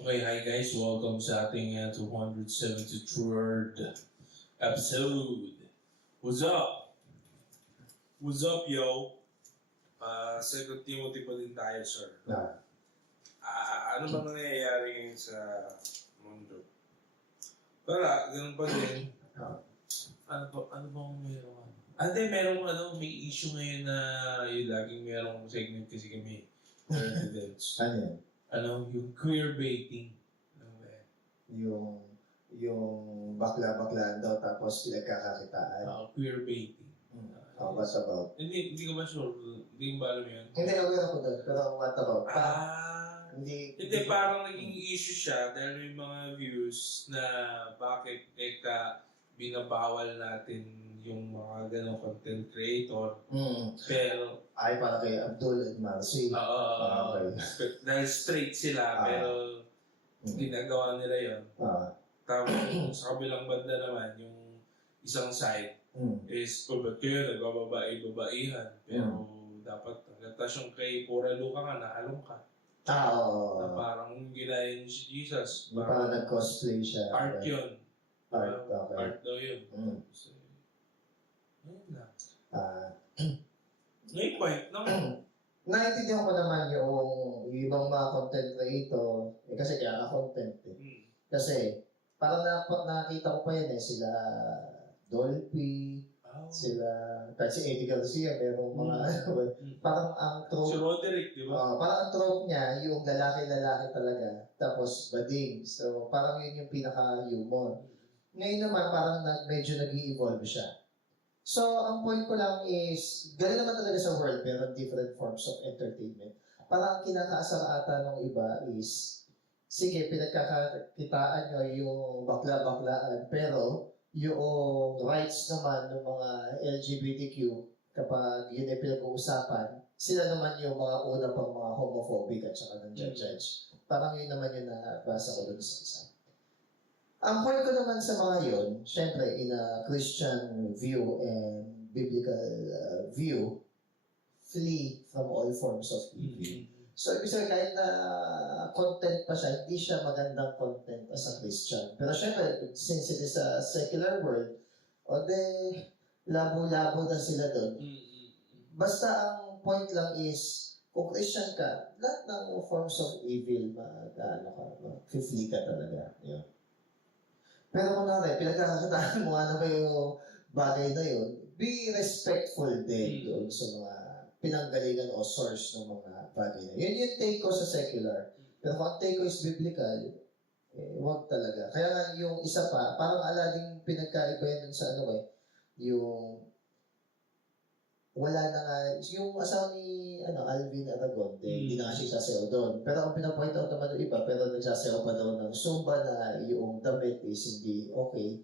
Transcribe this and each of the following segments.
Okay, hi guys. Welcome sa ating 273rd episode. What's up? What's up, yo? Second Timothy pa din tayo, sir. Ano ba nangyayari ngayon sa mundo? Wala, ganun pa din. Ano bang meron? May issue ngayon na yung laging merong segment kasi kami. Current events. Ano yan? Yung queer baiting. Yung bakla-baklaan daw tapos pinagkakakitaan. Queer baiting. What's about? Hindi ko ba sure. Hindi ko ba alam yun? Hindi, aware ako doon. Pero what about? Hindi, parang naging issue siya dahil may mga views na bakit binabawal natin yung mga ganong content creator. Pero ay, para kay Abdul and Marcy. okay. Dahil straight sila, pero ginagawa nila yun. Tapos sa kabilang banda naman, yung isang side is, ba't kayo nagbababae-babaihan? Pero dapat, tapos yung kay Pura Luca ka, nahalong ka. Na parang ginaya niya si Jesus. Parang nag-cosplay siya. Art yun. Art, okay. Art daw yun. So, ayun lang. Ngayon point, no? Naintindihan ko naman yung ibang mga content creator, kasi kaya content Kasi, parang nakita ko pa yan sila Dolphy, sila, kahit si Eddie Garcia, merong mga, parang ang trope. Si Roderick, di ba? Parang ang trope niya, yung lalaki-lalaki talaga, tapos bading. So, parang yun yung pinaka-humor. Ngayon naman, parang medyo nag-i-evolve siya. So, ang point ko lang is, galing naman talaga sa world, pero different forms of entertainment. Parang ang kinakaasar ata ng iba is, sige, pinagkakakitaan nyo yung bakla-baklaan, pero yung rights naman ng mga LGBTQ, kapag yun ay pinag-uusapan, sila naman yung mga una pang mga homophobic at saka ng judge. Parang yun naman yung nabasa ko dun sa isa. Ang point ko naman sa mga yun, syempre, in a Christian view and biblical view, flee from all forms of evil. So, ibig sabihin, kahit na content pa siya, hindi siya magandang content as a Christian. Pero syempre, since it is a secular world, labo-labo na sila doon. Basta ang point lang is, kung Christian ka, lahat ng forms of evil, mag-flee ka talaga. Yeah. Pero kung pinagkakakitaan mo na ba yung bagay na yun, be respectful din doon sa mga pinanggalingan o source ng mga bagay na yun. Yun yung take ko sa secular. Pero kung ang take ko is biblical, wag talaga. Kaya nga yung isa pa, parang alading pinagkaiba yun sa yung wala na nga, yung asawa ni Alvin Aragon, hindi na nga siya sasayaw doon. Pero ang pinapoint out naman ng iba, pero nagsasayaw pa daw ng Zumba na yung damit is hindi okay.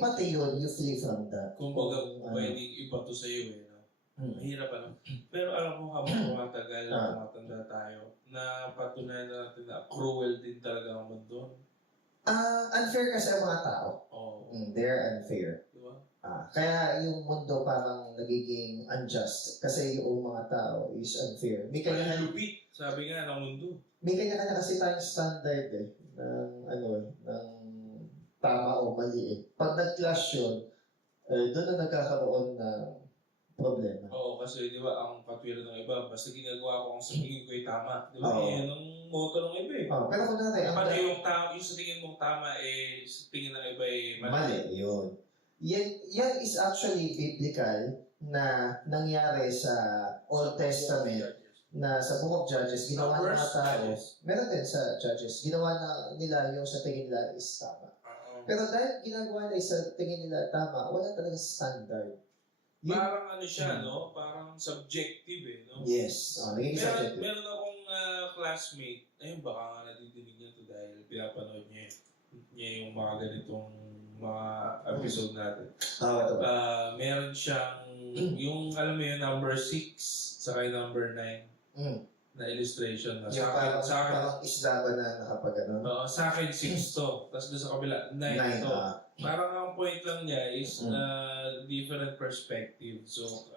Pati yun, you flee from that. Kung baga, pwede iba to sa'yo Mahirap Pero alam mo, habang tumatagal, tumatanda tayo, na patunayan na natin na cruel din talaga ang mundo. Unfair kasi ang mga tao. They're unfair. Diba? Kaya yung mundo parang nagiging unjust kasi yung mga tao is unfair. May lupit, sabi nga ng mundo. May kanya-kanya kasi tayong standard ng tama o mali Pag nag-clash yun, doon na nagkakaroon ng problema. Oo, kasi di ba, ang katwiran ng iba, basta ginagawa ko kung sa tingin ko ay tama. Di ba? Yan ang motto ng iba Pero kung paano yung sa tingin mong tama, sa tingin ng iba ay mali. Mali, yun. Yan is actually biblical na nangyari sa Old Testament na sa Book of Judges, ginawa ng mga tao. Meron din sa Judges, ginawa nila yung sa tingin nila is tama. Pero dahil ginagawa nila sa tingin nila tama, wala talaga standard. Parang siya, no? Parang subjective, no? Yes. Naging subjective. Meron akong classmate, ayun, baka nga nadidinig niya to dahil pinapanood niya yung mga ganitong mga episode natin. Meron siyang, yung, alam mo yun, number 6, saka yung number 9 na illustration. Yung parang isla ba na nakapag sa akin 6 to, tapos doon sa kabila 9 to. Parang ang point lang niya is different perspective. So,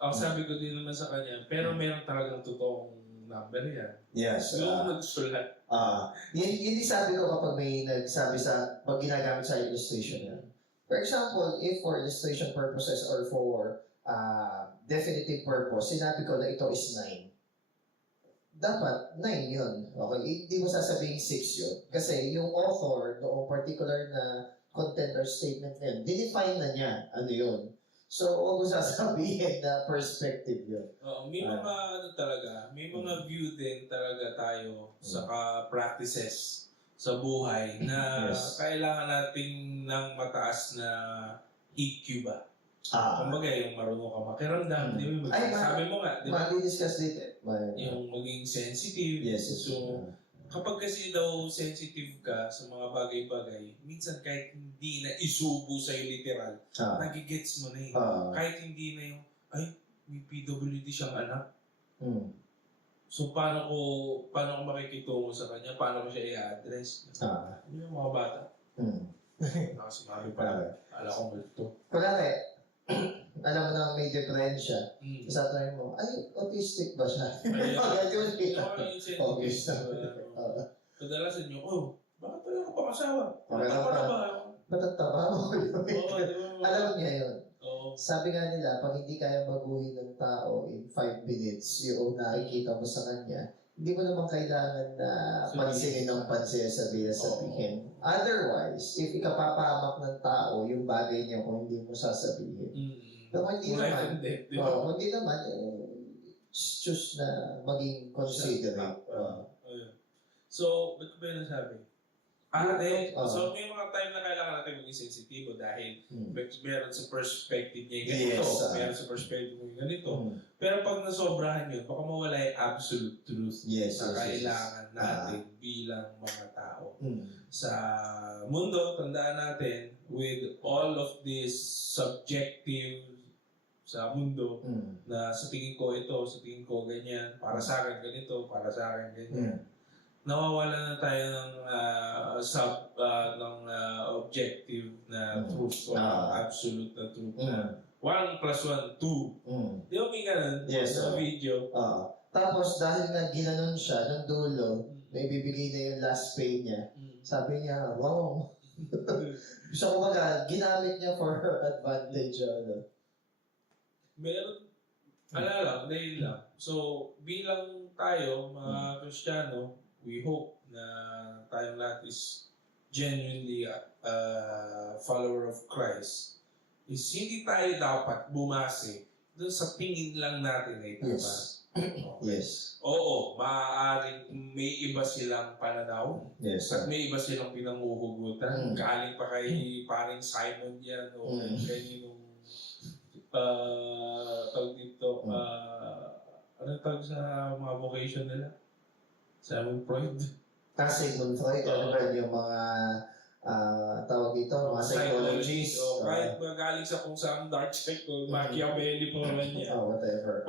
ang sabi ko din naman sa kanya, pero meron talagang totoong number yan. Yes. Yung nagsulat. Yun yung sabi ko kapag may nagsabi pag ginagamit sa illustration yan. For example, if for illustration purposes or for definitive purpose, sinabi ko na ito is 9. Dapat 9 yun. Okay? Hindi mo sasabihin 6 yun. Kasi yung author, noong particular na content or statement na yun, dinefine na niya ano yun. So, huwag mo sasabihin na perspective yun. May mga may mga view din talaga tayo sa practices sa buhay na kailangan natin ng mataas na EQ ba? Kumbaga, yung marunong ka makiramdam, di ba? Sabi mo nga, di ba? Ma-discuss dito. Yung maging sensitive. Yes. So, kapag kasi daw sensitive ka sa mga bagay-bagay, minsan kahit hindi na isubo sa'yo literal, nagigets mo na eh. Kahit hindi na yung, may PWD siyang anak. So, paano ko makikitungo sa kanya? Paano ko siya i-address? Yung mga bata. Nakasimabi pa. Alam ko multo. Kunwari, alam mo na may diferensya. Sasabihin mo, autistic ba siya? Kadalasan nyo, bakit pala ako pangasawa? Matataba mo. Alam niya yun. Sabi nga nila, pag hindi kaya baguhin ng tao in 5 minutes, yung nakikita mo sa kanya, hindi mo naman kailangan na pansinin ng sabihin. Otherwise, if ikapapahamak ng tao yung bagay niya kung hindi mo sasabihin. Pero kung hindi naman, choose na maging considerate. So, ba't ko ba yung nasabi? So may mga time na kailangan natin maging sensitibo dahil meron sa perspective niya ganito, meron sa perspective niya ganito. Pero pag nasobrahan yun, baka mawala yung absolute truth na kailangan natin bilang mga tao. Sa mundo, tandaan natin, with all of this subjective sa mundo, na sa tingin ko ito, sa tingin ko ganyan, para sa akin ganito, para sa akin ganyan. Nawawala na tayo ng objective na truth or absolute na truth na 1 + 1, 2. Di ba may ganun sa video? Tapos dahil nga ginanon siya ng dulo, na ibibigay na yung last pay niya, sabi niya, wrong. So kumbaga, ginamit niya for her advantage. Meron, dahil lang. So, bilang tayo, mga Kristiyano, we hope na tayong lahat is genuinely follower of Christ. Is hindi tayo dapat bumase doon sa tingin lang natin ay tama. Yes. Oo, maaaring may iba silang pananaw. Yes. At may iba silang pinanguhugutan. Galing pa kay paring Simon yan o kaninong tawag dito, ano tawag sa mga vocation nila? Sigmund Freud. Sigmund Freud, ano ba yung mga tawag dito, mga psychologists. Kahit magaling sa kung saan dark side o Machiavelli po naman niya. Whatever.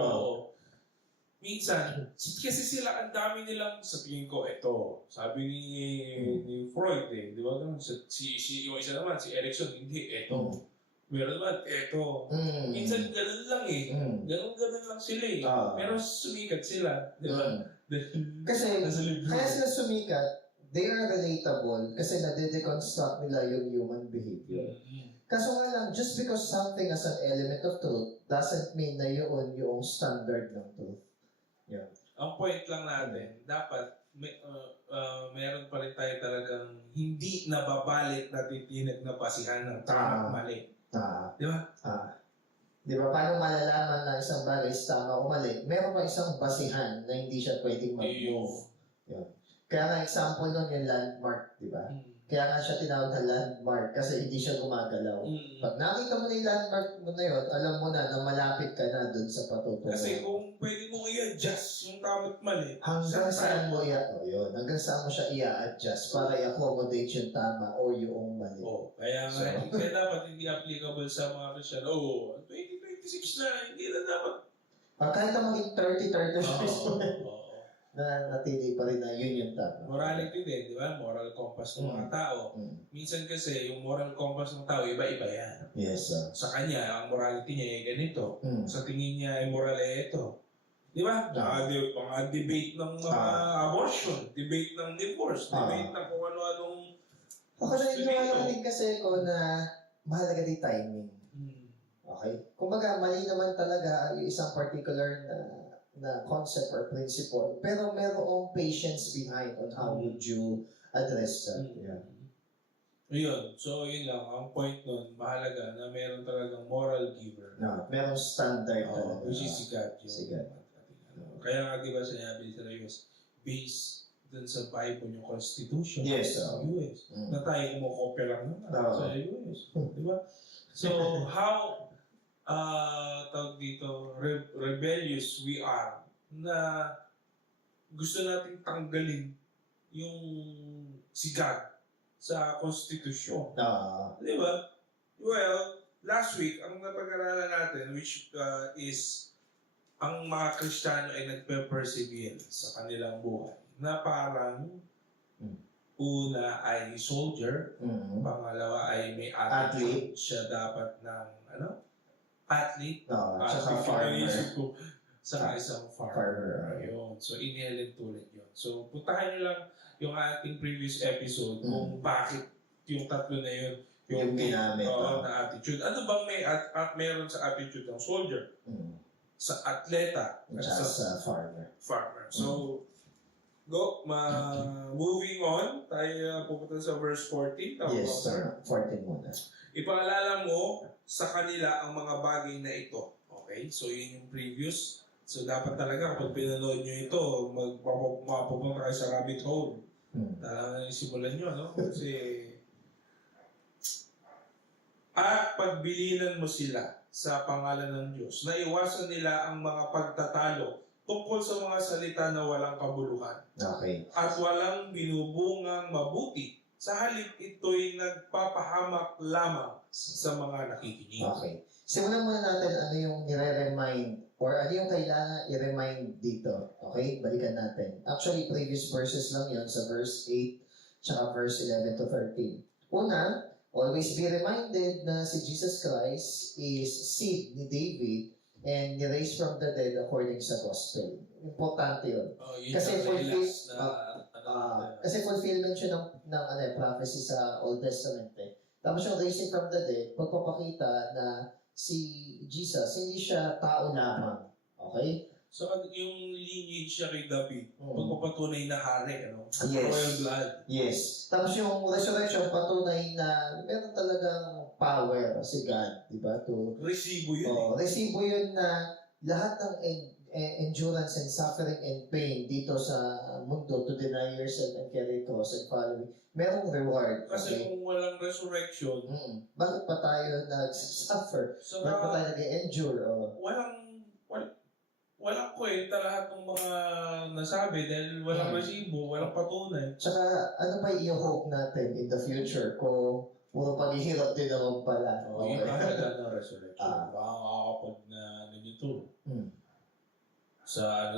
Minsan, kasi sila, ang dami nilang, sa tingin ko, ito. Sabi ni Freud di ba? Yung isa naman, si Erikson, hindi, ito. Meron naman, ito. Minsan, ganun lang Ganun lang sila Pero sumikat sila, di ba? Kasi, kaya sila sumikat, they are relatable kasi nade-deconstruct nila yung human behavior. Kaso nga lang, just because something has an element of truth doesn't mean na yun yung standard ng truth. Ang point lang natin, dapat meron pa rin tayo talagang hindi nababalik na titinag na basihan ng tama at mali. Di ba? Di ba? Paano malalaman na isang bagay is tama o mali? Meron pa isang basihan na hindi siya pwedeng mag-move. Kaya nga example nun yung landmark, di ba? Kaya nga siya tinawag na landmark kasi hindi siya gumagalaw. Pag nakita mo na yung landmark mo na yun, alam mo na malapit ka na dun sa patutungo. Kasi kung pwede mong i-adjust yung tama at mali, hanggang saan mo hanggang saan mo siya i-adjust para i-accommodate yung tama o yung mali. Kaya dapat hindi applicable sa mga Christian. 2026 na, hindi na dapat. Kahit na maging 30, 35 na natili pa rin na yun yung tama. Morality din, di ba? Moral compass ng mga tao. Minsan kasi, yung moral compass ng tao, iba-iba yan. Yes, Sa kanya, ang morality niya ay ganito. Sa tingin niya ay moral ay ito. Di ba? Mga debate ng mga abortion, debate ng divorce, debate ng kung ano-anong Ako naniniwala din kasi ko na mahalaga din timing. Okay? Kumbaga, mali naman talaga yung isang particular na concept or principle. Pero merong patience behind on how would you address that. Yeah. Ayun. So, yun lang. Ang point nun, mahalaga na meron talagang moral giver. Merong standard talaga. Which is si God. Si God. Kaya nga, di ba, sinabi sa US, based dun sa Bible yung Constitution sa US. Na tayo kumukopya lang naman sa US. Di ba? So, how tawag dito, rebellious we are na gusto nating tanggalin yung si God sa Constitution. Di ba? Well, last week, ang napag-aralan natin, which is ang mga Kristiyano ay nagpe-persevere sa kanilang buhay na parang una ay soldier, pangalawa ay may attitude. Siya dapat ng athlete, tsaka farmer. Sa isang farmer. Ayun. So, inhalent tulad yun. So, puntahan nyo lang yung ating previous episode kung bakit yung tatlo na yun yung ginamit na attitude. Ano bang meron sa attitude ng soldier? Sa atleta? Sa farmer. So, moving on, tayo pupunta sa verse 14. Yes, sir. 14 muna. Ipaalala mo sa kanila ang mga bagay na ito. Okay? So, yun yung previous. So, dapat talaga kapag pinanood nyo ito, mapupunta kayo sa rabbit hole. Talagang simulan nyo, no? Kasi, at pagbilinan mo sila sa pangalan ng Diyos, na iwasan nila ang mga pagtatalo tungkol sa mga salita na walang kabuluhan. Okay. At walang binubungang mabuti. Sa halip ito'y nagpapahamak lamang sa mga nakikinig. Okay. Simulan muna natin ano yung nire-remind or ano yung kailangan i-remind dito. Okay? Balikan natin. Actually, previous verses lang yon sa verse 8 tsaka verse 11 to 13. Una, always be reminded na si Jesus Christ is seed ni David and ni-raised from the dead according sa gospel. Importante yun. Kasi fulfillment siya ng prophecy sa Old Testament. Tapos yung raising from the dead, pagpapakita na si Jesus, hindi siya tao lamang. Okay? So, yung lineage siya kay David, pagpapatunay na hari, Yes. Royal blood. Yes. Tapos yung resurrection, patunay na meron talagang power si God, di ba? Resibo yun Resibo yun na lahat ng endurance and suffering and pain dito sa mundo to deny yourself and carry cross and follow me. Merong reward. Kasi kung walang resurrection, bakit pa tayo nag-suffer? Bakit pa tayo nag-endure? Walang kwenta lahat ng mga nasabi dahil walang resibo, walang patunay. Tsaka ano pa i-hope natin in the future kung puro paghihirap din naman pala. Yung kahalaga ng resurrection. Baka kakapag na nito. Sa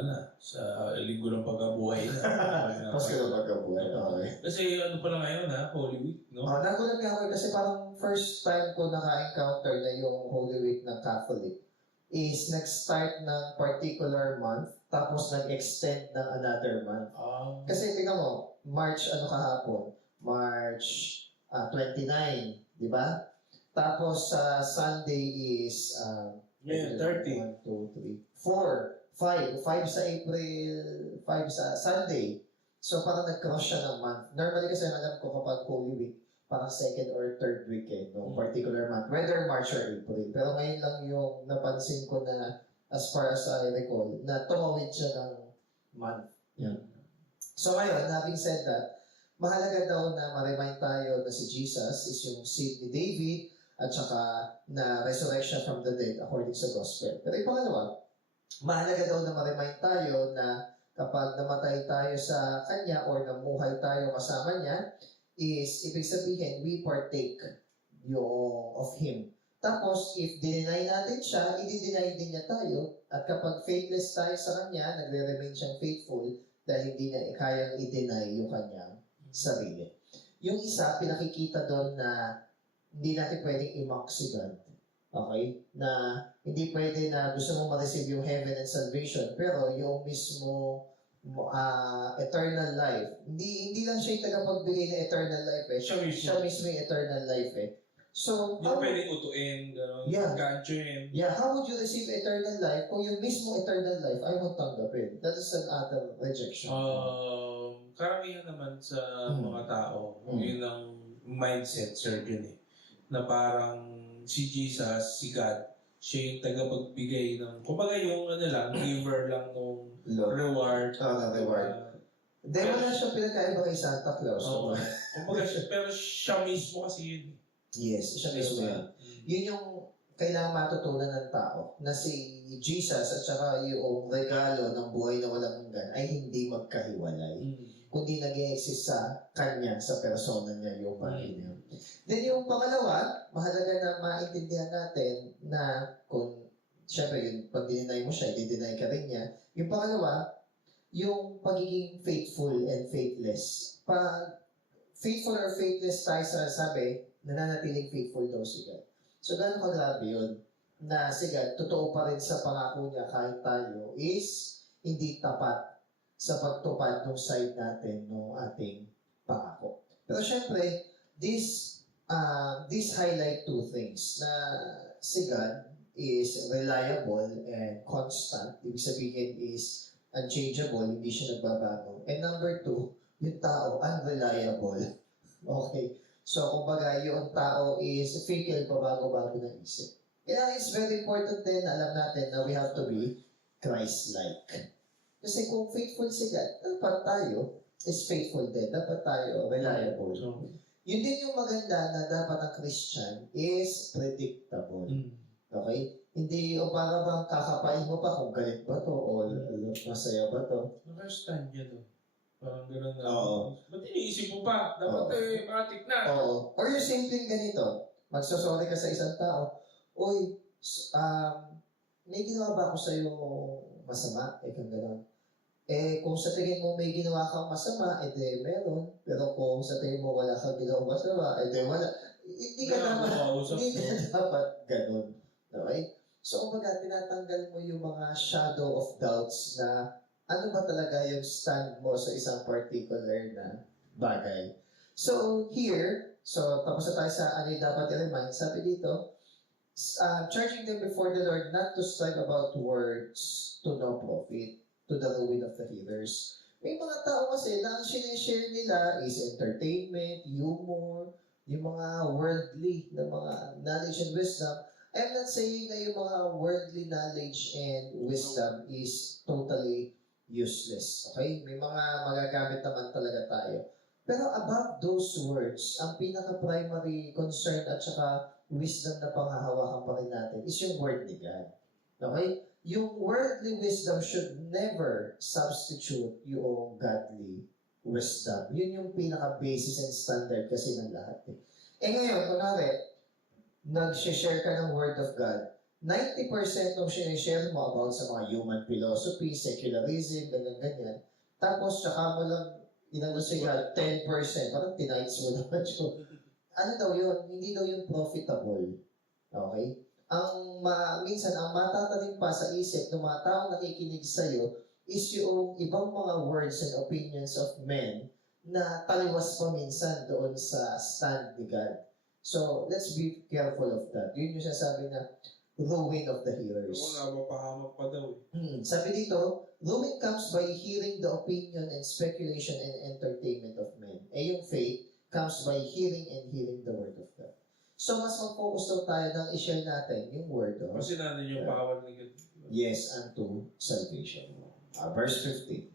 linggo ng pagkabuhay na. Pasko ng pagkabuhay. Okay. Kasi pa lang ngayon Holy Week, no? Nagulat nga ako kasi parang first time ko naka-encounter na yung Holy Week ng Catholic is nag-start ng particular month tapos nag-extend ng another month. Kasi tingnan mo, March kahapon? March 29, di ba? Tapos Sunday is 30. 1, 2, 3, 4, 5 sa April, 5 sa Sunday. So parang nag-cross siya ng month. Normally kasi alam ko kapag Holy Week, parang second or third weekend, no? Particular month, whether March or April. Pero ngayon lang yung napansin ko na, as far as I recall, na tumawid siya ng month. So ngayon, having said that, mahalaga daw na ma-remind tayo na si Jesus is yung seed ni David at saka na resurrection from the dead according sa gospel. Pero ipangalawa, mahalaga daw na ma-remind tayo na kapag namatay tayo sa Kanya or namuhay tayo kasama niya, is ibig sabihin, we partake of Him. Tapos, if dineny natin siya, i-deny din niya tayo. At kapag faithless tayo sa Kanya, nagre-remain siyang faithful dahil hindi niya kayang i-deny yung Kanyang sarili. Yung isa, pinakikita doon na hindi natin pwedeng i-mock si God. Okay? Na hindi pwede na gusto mo ma-receive yung heaven and salvation, pero yung mismo eternal life, hindi lang siya yung tagapagbigay ng eternal life eh. Siya mismo. Siya mismo yung eternal life eh. So, Hindi pwedeng utuin, gano'n, Yeah. ganchuin. yeah, how would you receive eternal life kung yung mismo eternal life ay mo tanggapin? That is an utter rejection. Karamihan naman sa mga tao, Mm. yun ang mindset, Sir Jun, eh. Na parang si Jesus, si God, siya yung tagapagbigay ng, kumbaga yung giver lang ng Lord. reward. ng reward. Then wala siya pinagkaiba kay Santa Claus. Oo. Kumbaga siya, pero siya mismo kasi yun. Yes, siya mismo yan. Yun yung kailangang matutunan ng tao na si Jesus at saka yung regalo ng buhay na walang hanggan ay hindi magkahiwalay. Kundi nag-exist sa kanya, sa persona niya, yung Panginoon. Then yung pangalawa, mahalaga na maintindihan natin na kung, syempre yun, pag dinay mo siya, dinay ka rin niya. Yung pangalawa, yung pagiging faithful and faithless. Pag faithful or faithless tayo sa sabi, nananatiling faithful daw si God. So, gano'ng kagrabe yun na si God, totoo pa rin sa pangako niya kahit tayo is hindi tapat sa pagtupad ng side natin ng ating pangako. Pero syempre, this highlight two things na si God is reliable and constant. Ibig sabihin is unchangeable, hindi siya nagbabago. And number two, yung tao, unreliable. Okay. So, kumbaga, yung tao is fickle, pabago-bago ng isip. Kaya it's very important din na alam natin na we have to be Christ-like. Kasi kung faithful si God, dapat tayo is faithful din. Dapat tayo reliable. Yun din yung maganda na dapat ang Christian is predictable. Okay? Hindi, o para bang kakapain mo pa kung galit ba to o masaya ba to. Understand niya to. Parang gano'n na. Oo. Ba't iniisip mo pa? Dapat matik na. Oo. Or yung simpleng ganito, magsasorry ka sa isang tao, Uy, may ginawa ba ako sa'yo masama? Kung gano'n. Kung sa tingin mo may ginawa kang masama, meron. Pero kung sa tingin mo wala kang ginawa masama, wala. Hindi ka dapat ganun. Okay? So, kumbaga, tinatanggal mo yung mga shadow of doubts na ano ba talaga yung stand mo sa isang particular na bagay. So, here, tapos na tayo sa ano yung dapat i-remind. Sabi dito, charging them before the Lord not to strive about words to no profit, to the ruin of the hearers. May mga tao kasi na ang sinishare nila is entertainment, humor, yung mga worldly na mga knowledge and wisdom. I'm not saying na yung mga worldly knowledge and wisdom is totally useless. Okay? May mga magagamit naman talaga tayo. Pero above those words, ang pinaka-primary concern at saka wisdom na panghahawakan pa rin natin is yung word ni God. Okay? Yung worldly wisdom should never substitute yung godly wisdom. Yun yung pinaka-basis and standard kasi ng lahat. Ngayon, kunwari, nag-share ka ng Word of God, 90% ng sinishare mo about sa mga human philosophy, secularism, ganyan-ganyan. Tapos, tsaka mo lang inano si God, 10%. Parang tinights mo naman yun. Ano daw yun? Hindi daw yun profitable. Okay? Minsan, ang matatanim pa sa isip ng mga taong nakikinig sa'yo is yung ibang mga words and opinions of men na taliwas pa minsan doon sa stand ni God. So, let's be careful of that. Yun yung sasabi na ruin of the hearers. Oo, mapahamak pa daw Sabi dito, ruin comes by hearing the opinion and speculation and entertainment of men. Yung faith comes by hearing and hearing the word of God. So, mas mag-focus daw tayo ng i-share natin yung word of Kasi natin yung power ni God. Yes, unto salvation. Verse 15.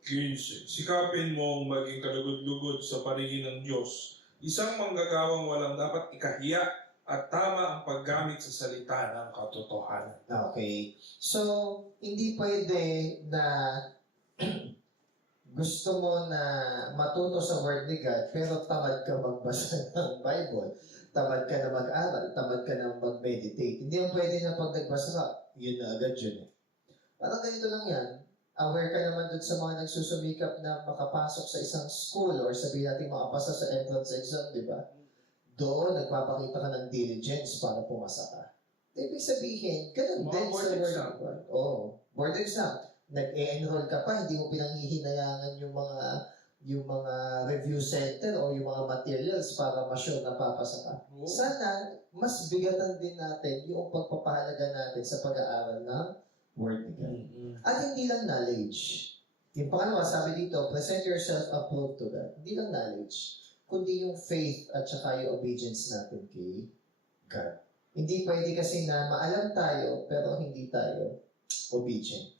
15. Sikapin mong maging kalugod-lugod sa paligid ng Diyos. Isang manggagawang walang dapat ikahiya at tama ang paggamit sa salita ng katotohanan. Okay. So, hindi pwede na gusto mo na matuto sa Word ni God, pero tamad ka magbasa ng Bible. Tamad ka na mag-aral. Tamad ka na mag-meditate. Hindi mo pwede na pag nagbasa ka, yun na agad yun. Parang ganito lang yan. Aware ka naman dun sa mga nagsusumikap na makapasok sa isang school or sabihin natin makapasa sa entrance exam, di ba? Doon, nagpapakita ka ng diligence para pumasa ka. Ibig sabihin, ganun Mga din board sa word exam. of God. Oo, board exam. Nag-e-enroll ka pa, hindi mo pinanghihinayangan yung mga review center o yung mga materials para ma-sure na papasa ka. Oo. Sana, mas bigatan din natin yung pagpapahalaga natin sa pag-aaral ng Word ni God. At hindi lang knowledge. Yung pangalawa, sabi dito, present yourself approved to God. Hindi lang knowledge, kundi yung faith at saka yung obedience natin kay God. Hindi pwede kasi na maalam tayo, pero hindi tayo obedient.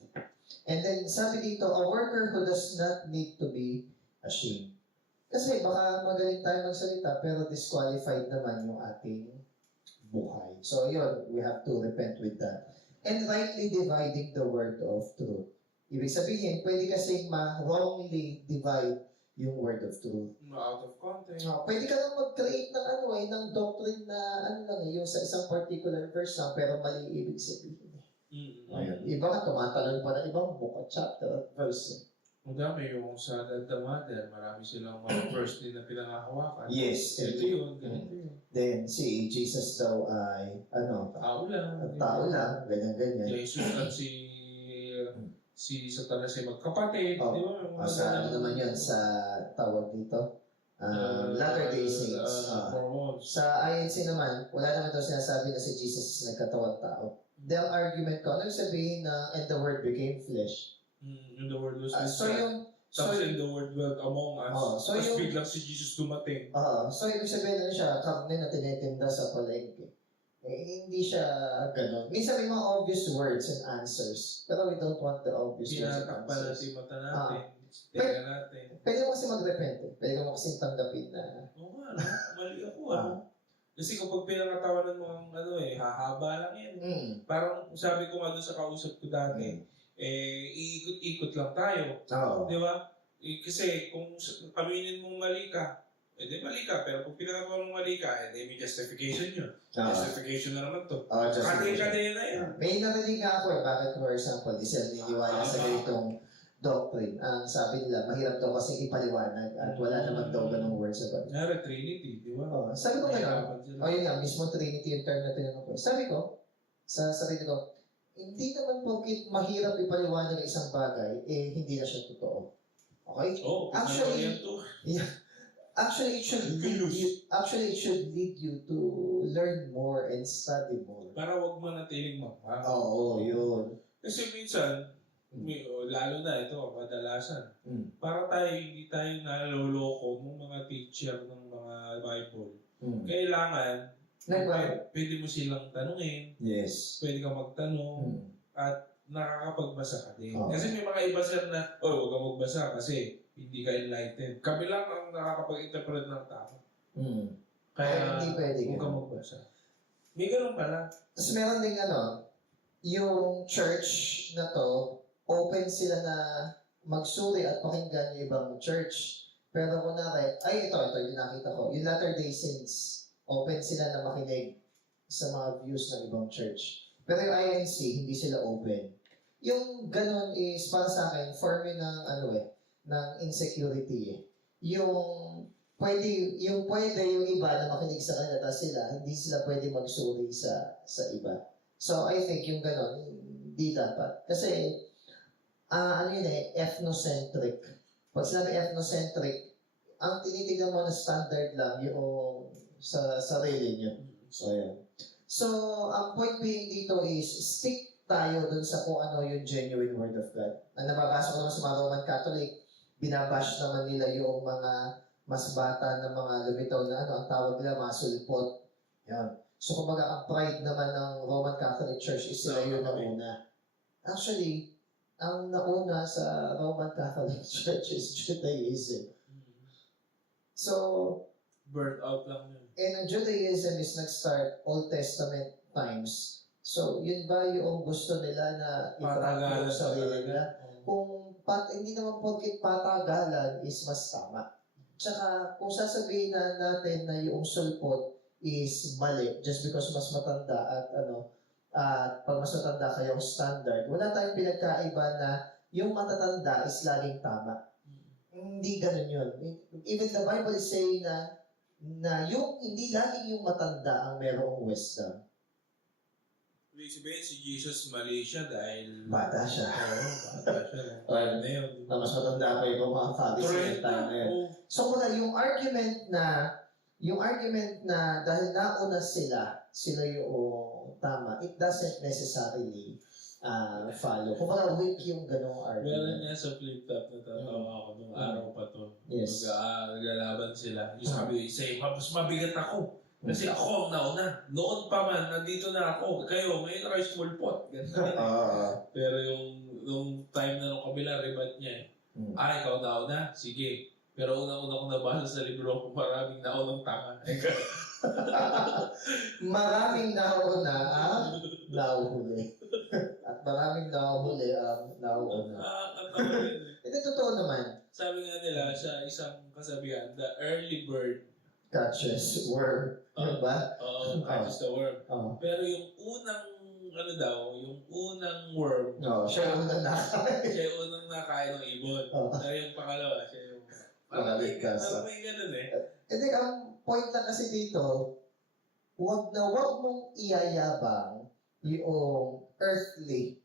And then, sabi dito, a worker who does not need to be ashamed. Kasi baka magaling tayo magsalita, pero disqualified naman yung ating buhay. So, yun, we have to repent with that. And rightly dividing the word of truth. Ibig sabihin, pwede kasing wrongly divide yung word of truth. Out of context. Pwede ka lang mag-create ng doctrine na yung sa isang particular verse lang, pero mali ibig sabihin. Ayun. Iba nga, tumatalon pa ng ibang book at chapter at verse. Madami yung sa the Mother, marami silang mga verse din na pinangahawakan. Yes. Ito yun, ganito yun. Then, si Jesus daw ay, Tao lang. ganyan. Jesus at si Satanas ay magkapatid, Oh. di ba? Sa naman yun, sa tawag dito? Latter-day Saints. Mormons. Sa INC naman, wala naman daw sinasabi na si Jesus is nagkatawang tao. The argument ko, ano yung sabihin na, and the word became flesh? And the word was with So God. Tapos and the word dwelt among us. So Tapos yung- biglang si Jesus dumating. so ibig sabihin na siya, karne na tinitinda sa palengke. Hindi siya ganun. Minsan may mga obvious words and answers, pero we don't want the obvious words and Pinatakpan answers. natin mata natin. Tingnan natin. Pwede mo kasi mag-repent eh. Pwede mo kasi tanggapin na, Oo nga, no? Mali ako, Kasi kapag pinangatawanan mo ang hahaba lang yan. Parang sabi ko nga doon sa kausap ko dati, iikot-ikot lang tayo. Oo. Di ba? Kasi kung aminin mong mali ka, di mali ka. Pero kung pinakatawanan mong mali ka, may justification yun. Justification na naman to. Kade-kade na yan. May narinig nga ako bakit for example, di sila niniwala sa ganitong doctrine. Ang sabi nila, mahirap daw kasi ipaliwanag at wala naman daw ganong words about it. Nara Trinity, di ba? Sabi ko gano'n, yun nga, mismo Trinity yung term na tinanong ko. Sabi ko, sa sarili ko, hindi naman porkit mahirap ipaliwanag ang isang bagay, hindi na siya totoo. Okay? Actually, it should lead you to learn more and study more. Para wag manatiling mapa. Oo, yun. Kasi minsan, lalo na ito, kadalasan, para hindi tayo naloloko ng mga teacher ng mga Bible. Kailangan, pwede mo silang tanungin, Yes. pwede ka magtanong, at nakakapagbasa ka din. Oo. Kasi may mga iba sir na, huwag ka magbasa kasi hindi ka enlightened. Kami lang ang nakakapag-interpret ng tao. Kaya, hindi pwede huwag ka magbasa. May ganun pala. Tapos meron ding yung church na to, open sila na magsuri at pakinggan yung ibang church. Pero kunwari, ito yung nakita ko, yung Latter-day Saints, open sila na makinig sa mga views ng ibang church. Pero yung INC, hindi sila open. Yung ganun is, para sa akin, form yun ng insecurity. Yung pwede yung iba na makinig sa kanila, tapos hindi sila pwede magsuri sa iba. So, I think yung ganun, hindi dapat. Kasi, ethnocentric. Pag sinabi ethnocentric, ang tinitignan mo na standard lang yung sa sarili nyo. So, yun. So, ang point being dito is, stick tayo dun sa kung ano yung genuine word of God. Ang nababasa ko naman sa mga Roman Catholic, binabash naman nila yung mga mas bata na mga lumitaw na ang tawag nila, mga sulpot. Yan. So, kumbaga, ang pride naman ng Roman Catholic Church is sila yung nauna. Actually, ang nauna sa Roman Catholic Church is Judaism. So, Burnt out lang yun. and Judaism is nag-start Old Testament times. So, yun ba yung gusto nila na iparang yung sarili nila? Kung hindi naman porkit patagalan is mas tama. Tsaka, kung sasabihin natin na yung sulpot is mali just because mas matanda at pag mas matanda kayong standard, wala tayong pinagkaiba na yung matatanda is laging tama. Hindi ganun yun. Even the Bible is saying na yung hindi laging yung matanda ang merong wisdom. Ibig sabihin, si Jesus mali siya dahil... Bata siya. Oo, bata siya. Well, Ano yun? Na mas matanda pa yung mga Pharisees ng time na yun. Oo. So muna, yung argument na dahil nauna sila yung tama, it doesn't necessarily follow. Kung weak yung ganong Meron argument. nga sa flip top na tatawa ako nung araw pa to. Yes. Naglalaban sila. Yung sabi, mas mabigat ako. Kasi ako ang nauna. Noon pa man, nandito na ako. Kayo, ngayon kayo small pot. Ganun. Pero yung time na nung kabila, rebat niya eh. Ikaw nauna? Sige. Pero unang-una kong nabasa sa libro ko, maraming naunang tanga. Maraming nauna ang nauhuli. At maraming nauhuli ang nauuna. Nakakatawa yun eh. Ito totoo naman. Sabi nga nila sa isang kasabihan, the early bird Catches worm. Ano ba? catches the worm. Pero yung unang, yung unang worm, Siya yung unang nakain. siya yung unang nakain ng ibon. Pero yung pangalawa, siya yung... Pangalikas. May ganun eh. Hindi, ang point lang kasi dito, wag mong iyayabang yung earthly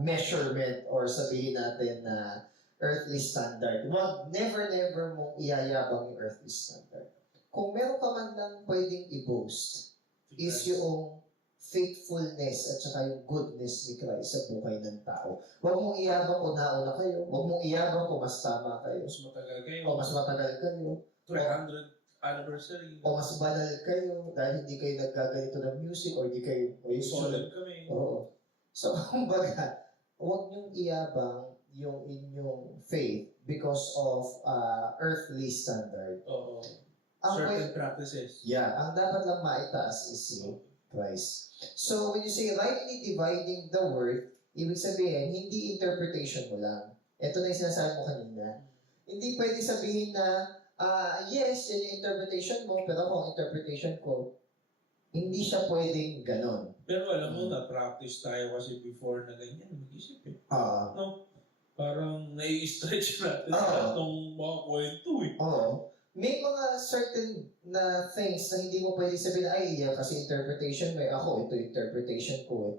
measurement or sabihin natin na earthly standard. Never mong iyayabang yung earthly standard. Kung meron ka man lang pwedeng i-boast, is yung faithfulness at saka yung goodness ni Christ sa buhay ng tao. Huwag mong iyabang kung nauna kayo. Huwag mong iyabang kung mas tama kayo. Mas matagal kayo. O mas matagal kayo. 300th anniversary. O mas banal kayo dahil hindi kayo nagkaganito ng music or hindi kayo Solemn kami. Oo. So, kumbaga, huwag niyong iyabang yung inyong faith because of earthly standard. Oo. Ang Certain practices. Yeah, ang dapat lang maitaas is si Christ. So, when you say rightly dividing the word, ibig sabihin, hindi interpretation mo lang. Ito na yung sinasabi mo kanina. Hindi pwede sabihin na, yes, yan yung interpretation mo, pero ako ang interpretation ko, hindi siya pwedeng ganon. Pero alam mo na, practice tayo kasi before na ganyan, mag-isip eh. No? Parang nai-stretch natin sa itong mga kwento eh. Oo. May mga certain na things na hindi mo pwede sabihin, ay, yeah, kasi interpretation may ako, ito interpretation ko eh.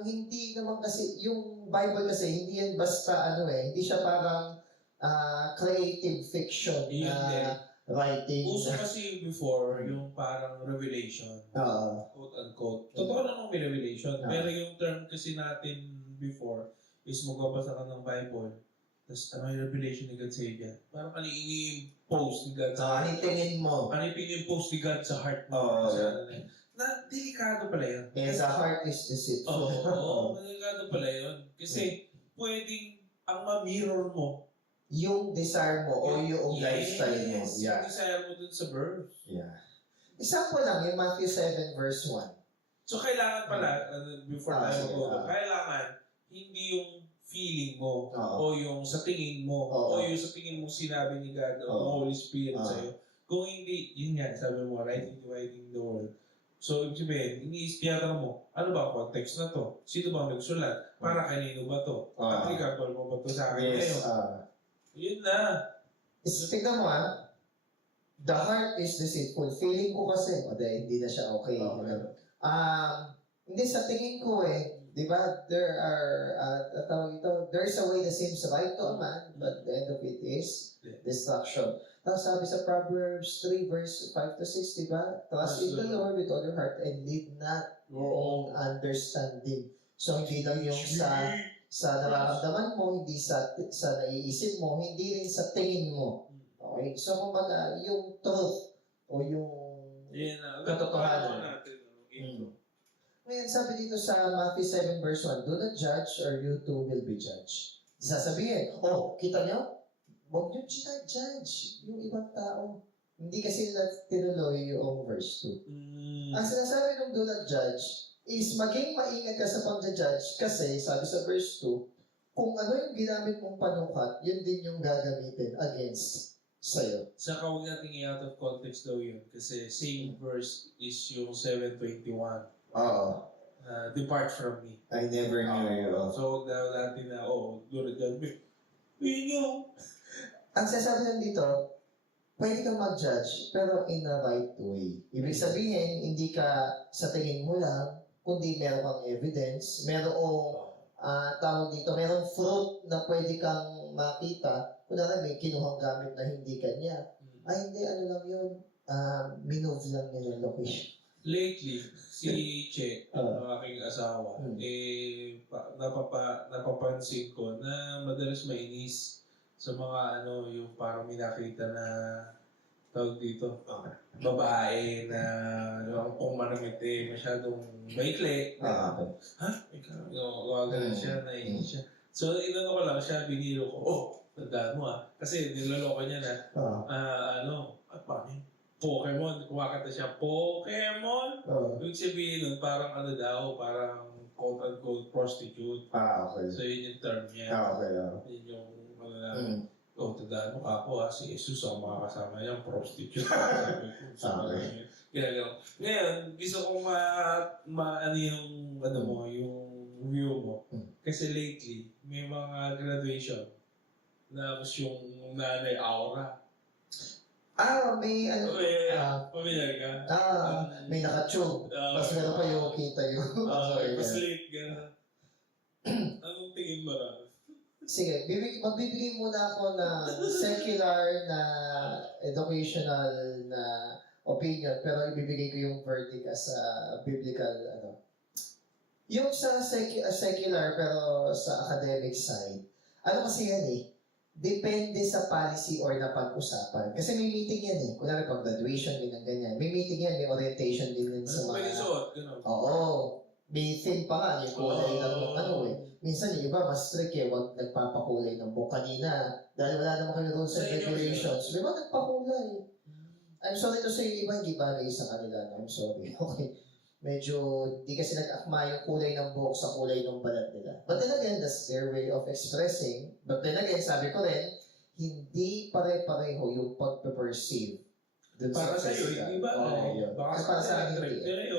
Hindi naman kasi, yung Bible kasi, hindi yan basta hindi siya parang creative fiction na writing. Uso kasi before, yung parang revelation, quote-unquote. Totoo naman may revelation, pero yung term kasi natin before is magbabasa ka ng Bible, tapos ano yung revelation ni God sa iyo? Parang ano yung post ni God sa heart? Ano tingin mo? Ano yung post ni God sa heart mo? Na delikado pala yun. Yes, the heart is deceitful. Oo, delikado pala yun. Kasi pwedeng ang ma-mirror mo yung desire mo o yung lifestyle mo. Yung desire mo dun sa verse. Yeah. Example lang, yung Matthew 7 verse 1. So kailangan pala, before tayo mag-go, kailangan hindi yung feeling mo o yung sa tingin mo o yung sa tingin mo sinabi ni God o ng Holy Spirit sa'yo. Kung hindi, yun nga, sabi mo, rightly dividing the word. So, ibig sabihin, tinatanong mo, ano ba ang context na to? Sino ba nagsulat? Para kanino ba to? Applicable mo ba to sa akin ngayon? Yun na. Tignan mo the heart is deceitful. Feeling ko kasi, hindi na siya okay. Hindi sa tingin ko di ba, there are, there's a way that seems right to a man, but the end of it is destruction. Tapos sabi sa Proverbs 3 verse 5 to 6, di ba? Trust in the Lord with all your heart and lead not your own understanding. So, hindi lang yung sa nararamdaman mo, hindi sa naiisip mo, hindi rin sa tingin mo. Okay? So, kumbaga, yung truth o yung katotohanan. Ngayon, sabi dito sa Matthew 7 verse 1, do not judge or you too will be judged. Sasabihin, kita niyo? Huwag niyo judge yung ibang tao. Hindi kasi nila tinuloy yung verse 2. Ang sinasabi ng do not judge is maging maingat ka sa pag-judge kasi, sabi sa verse 2, kung ano yung ginamit mong panukat, yun din yung gagamitin against sa'yo. Saka huwag natin i-out of context daw yun kasi same verse is yung 7:21. Depart from me. I never knew you. So, daw natin na, do not judge me. Yun yung... Ang sasabi lang dito, pwede kang mag-judge, pero in a right way. Ibig sabihin, hindi ka sa tingin mo lang, kundi meron kang evidence, merong tawag dito, merong fruit na pwede kang makita. Kunwari may kinuhang gamit na hindi kanya. Ay, hindi, ano lang yun, minove lang niya ng location. Lately, si Che, ang aking asawa, napapansin ko na madalas mainis sa mga yung parang may nakita na tawag dito, babae na kung manamit masyadong maikli. Ha? Ikaw, gawagalan siya, naiinis siya. So, inano ko lang siya, biniro ko, tandaan mo kasi niloloko niya na, paano yun? Pokemon, kumakanta siya, Pokemon! Ibig sabihin nun, parang parang quote-unquote prostitute. Okay. So, yun yung term niya. Yun yung, tandaan mo ako si Jesus ang makakasama niya, prostitute. Sabi ko, Ngayon, gusto kong yung view mo. Kasi lately, may mga graduation na yung nanay aura. May Pamilyar ka? May naka-tube. Tapos meron pa yung kita yung... Mas late, gano'n. Anong tingin mo na? Sige, magbibigay muna ako ng secular na educational na opinion, pero ibibigay ko yung verdict as biblical, Yung sa secular pero sa academic side, kasi yan depende sa policy or napag-usapan. Kasi may meeting yan kunwari pag graduation din ng ganyan. May meeting yan, may orientation din yan sa mga... Oo. May theme pa nga, yung kulay ng Minsan yung iba mas strict wag nagpapakulay ng book kanina. Dahil wala naman kayo rules and regulations. Di ba nagpakulay? I'm sorry to say, iba hindi bagay sa kanila. I'm sorry. Okay. Medyo di kasi nag-akma yung kulay ng buhok sa kulay ng balat nila. But then again, that's their way of expressing. But then again, sabi ko rin, hindi pare-pareho yung pag-perceive. Para sa iyo, hindi ba? Baka para sa akin, hindi.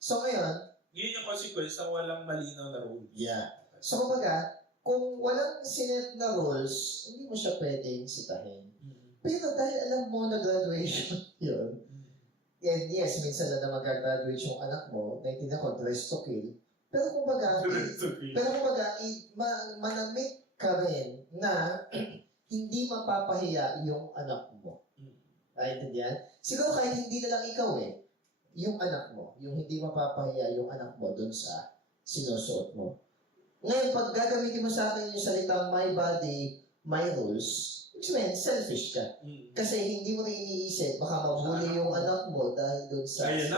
So ngayon, yun yung consequence ng walang malinaw na rules. Yeah. So kumbaga, kung walang sinet na rules, hindi mo siya pwedeng sitahin. Pero dahil alam mo na graduation yun, and yes, minsan na mag-graduate yung anak mo, naintindihan ko, dress to kill. Pero kumbaga, manamit ka rin na hindi mapapahiya yung anak mo. Naintindihan? Siguro kahit hindi na lang ikaw yung anak mo, yung hindi mapapahiya yung anak mo dun sa sinusuot mo. Ngayon, pag gagamitin mo sa akin yung salitang my body, my rules, which means selfish ka. Kasi hindi mo na iniisip, baka mabuli yung anak mo dahil dun sa... Ayun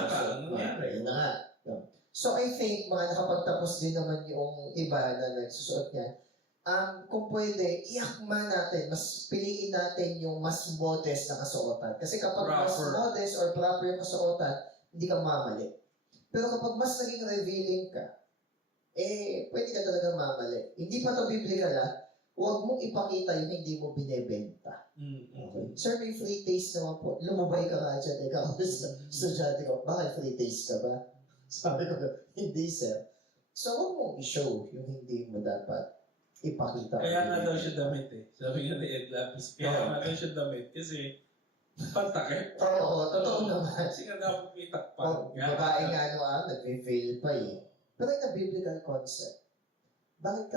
na nga. So I think, mga nakapagtapos din naman yung iba na nagsusuot niya, kung pwede, iakma natin, mas piliin natin yung mas modest na kasuotan. Kasi kapag mas modest or proper yung kasuotan, hindi ka mamali. Pero kapag mas naging revealing ka, pwede ka talaga mamali. Hindi pa ito biblical huwag mong ipakita yung hindi mo binebenta. Okay. Sir, may free taste naman po. Lumabay ka nga dyan. Ikaw, estudyante ko, bakit free taste ka ba? Sabi ko, hindi sir. So, huwag mong i-show yung hindi mo dapat ipakita. Kaya nga daw siya damit Sabi nga ni Ed Lapis, kaya nga daw siya damit kasi pantakip. Oo, totoo naman. Kasi nga dapat may takpan. Babae nga nag-fail pa Pero yung biblical concept, ba't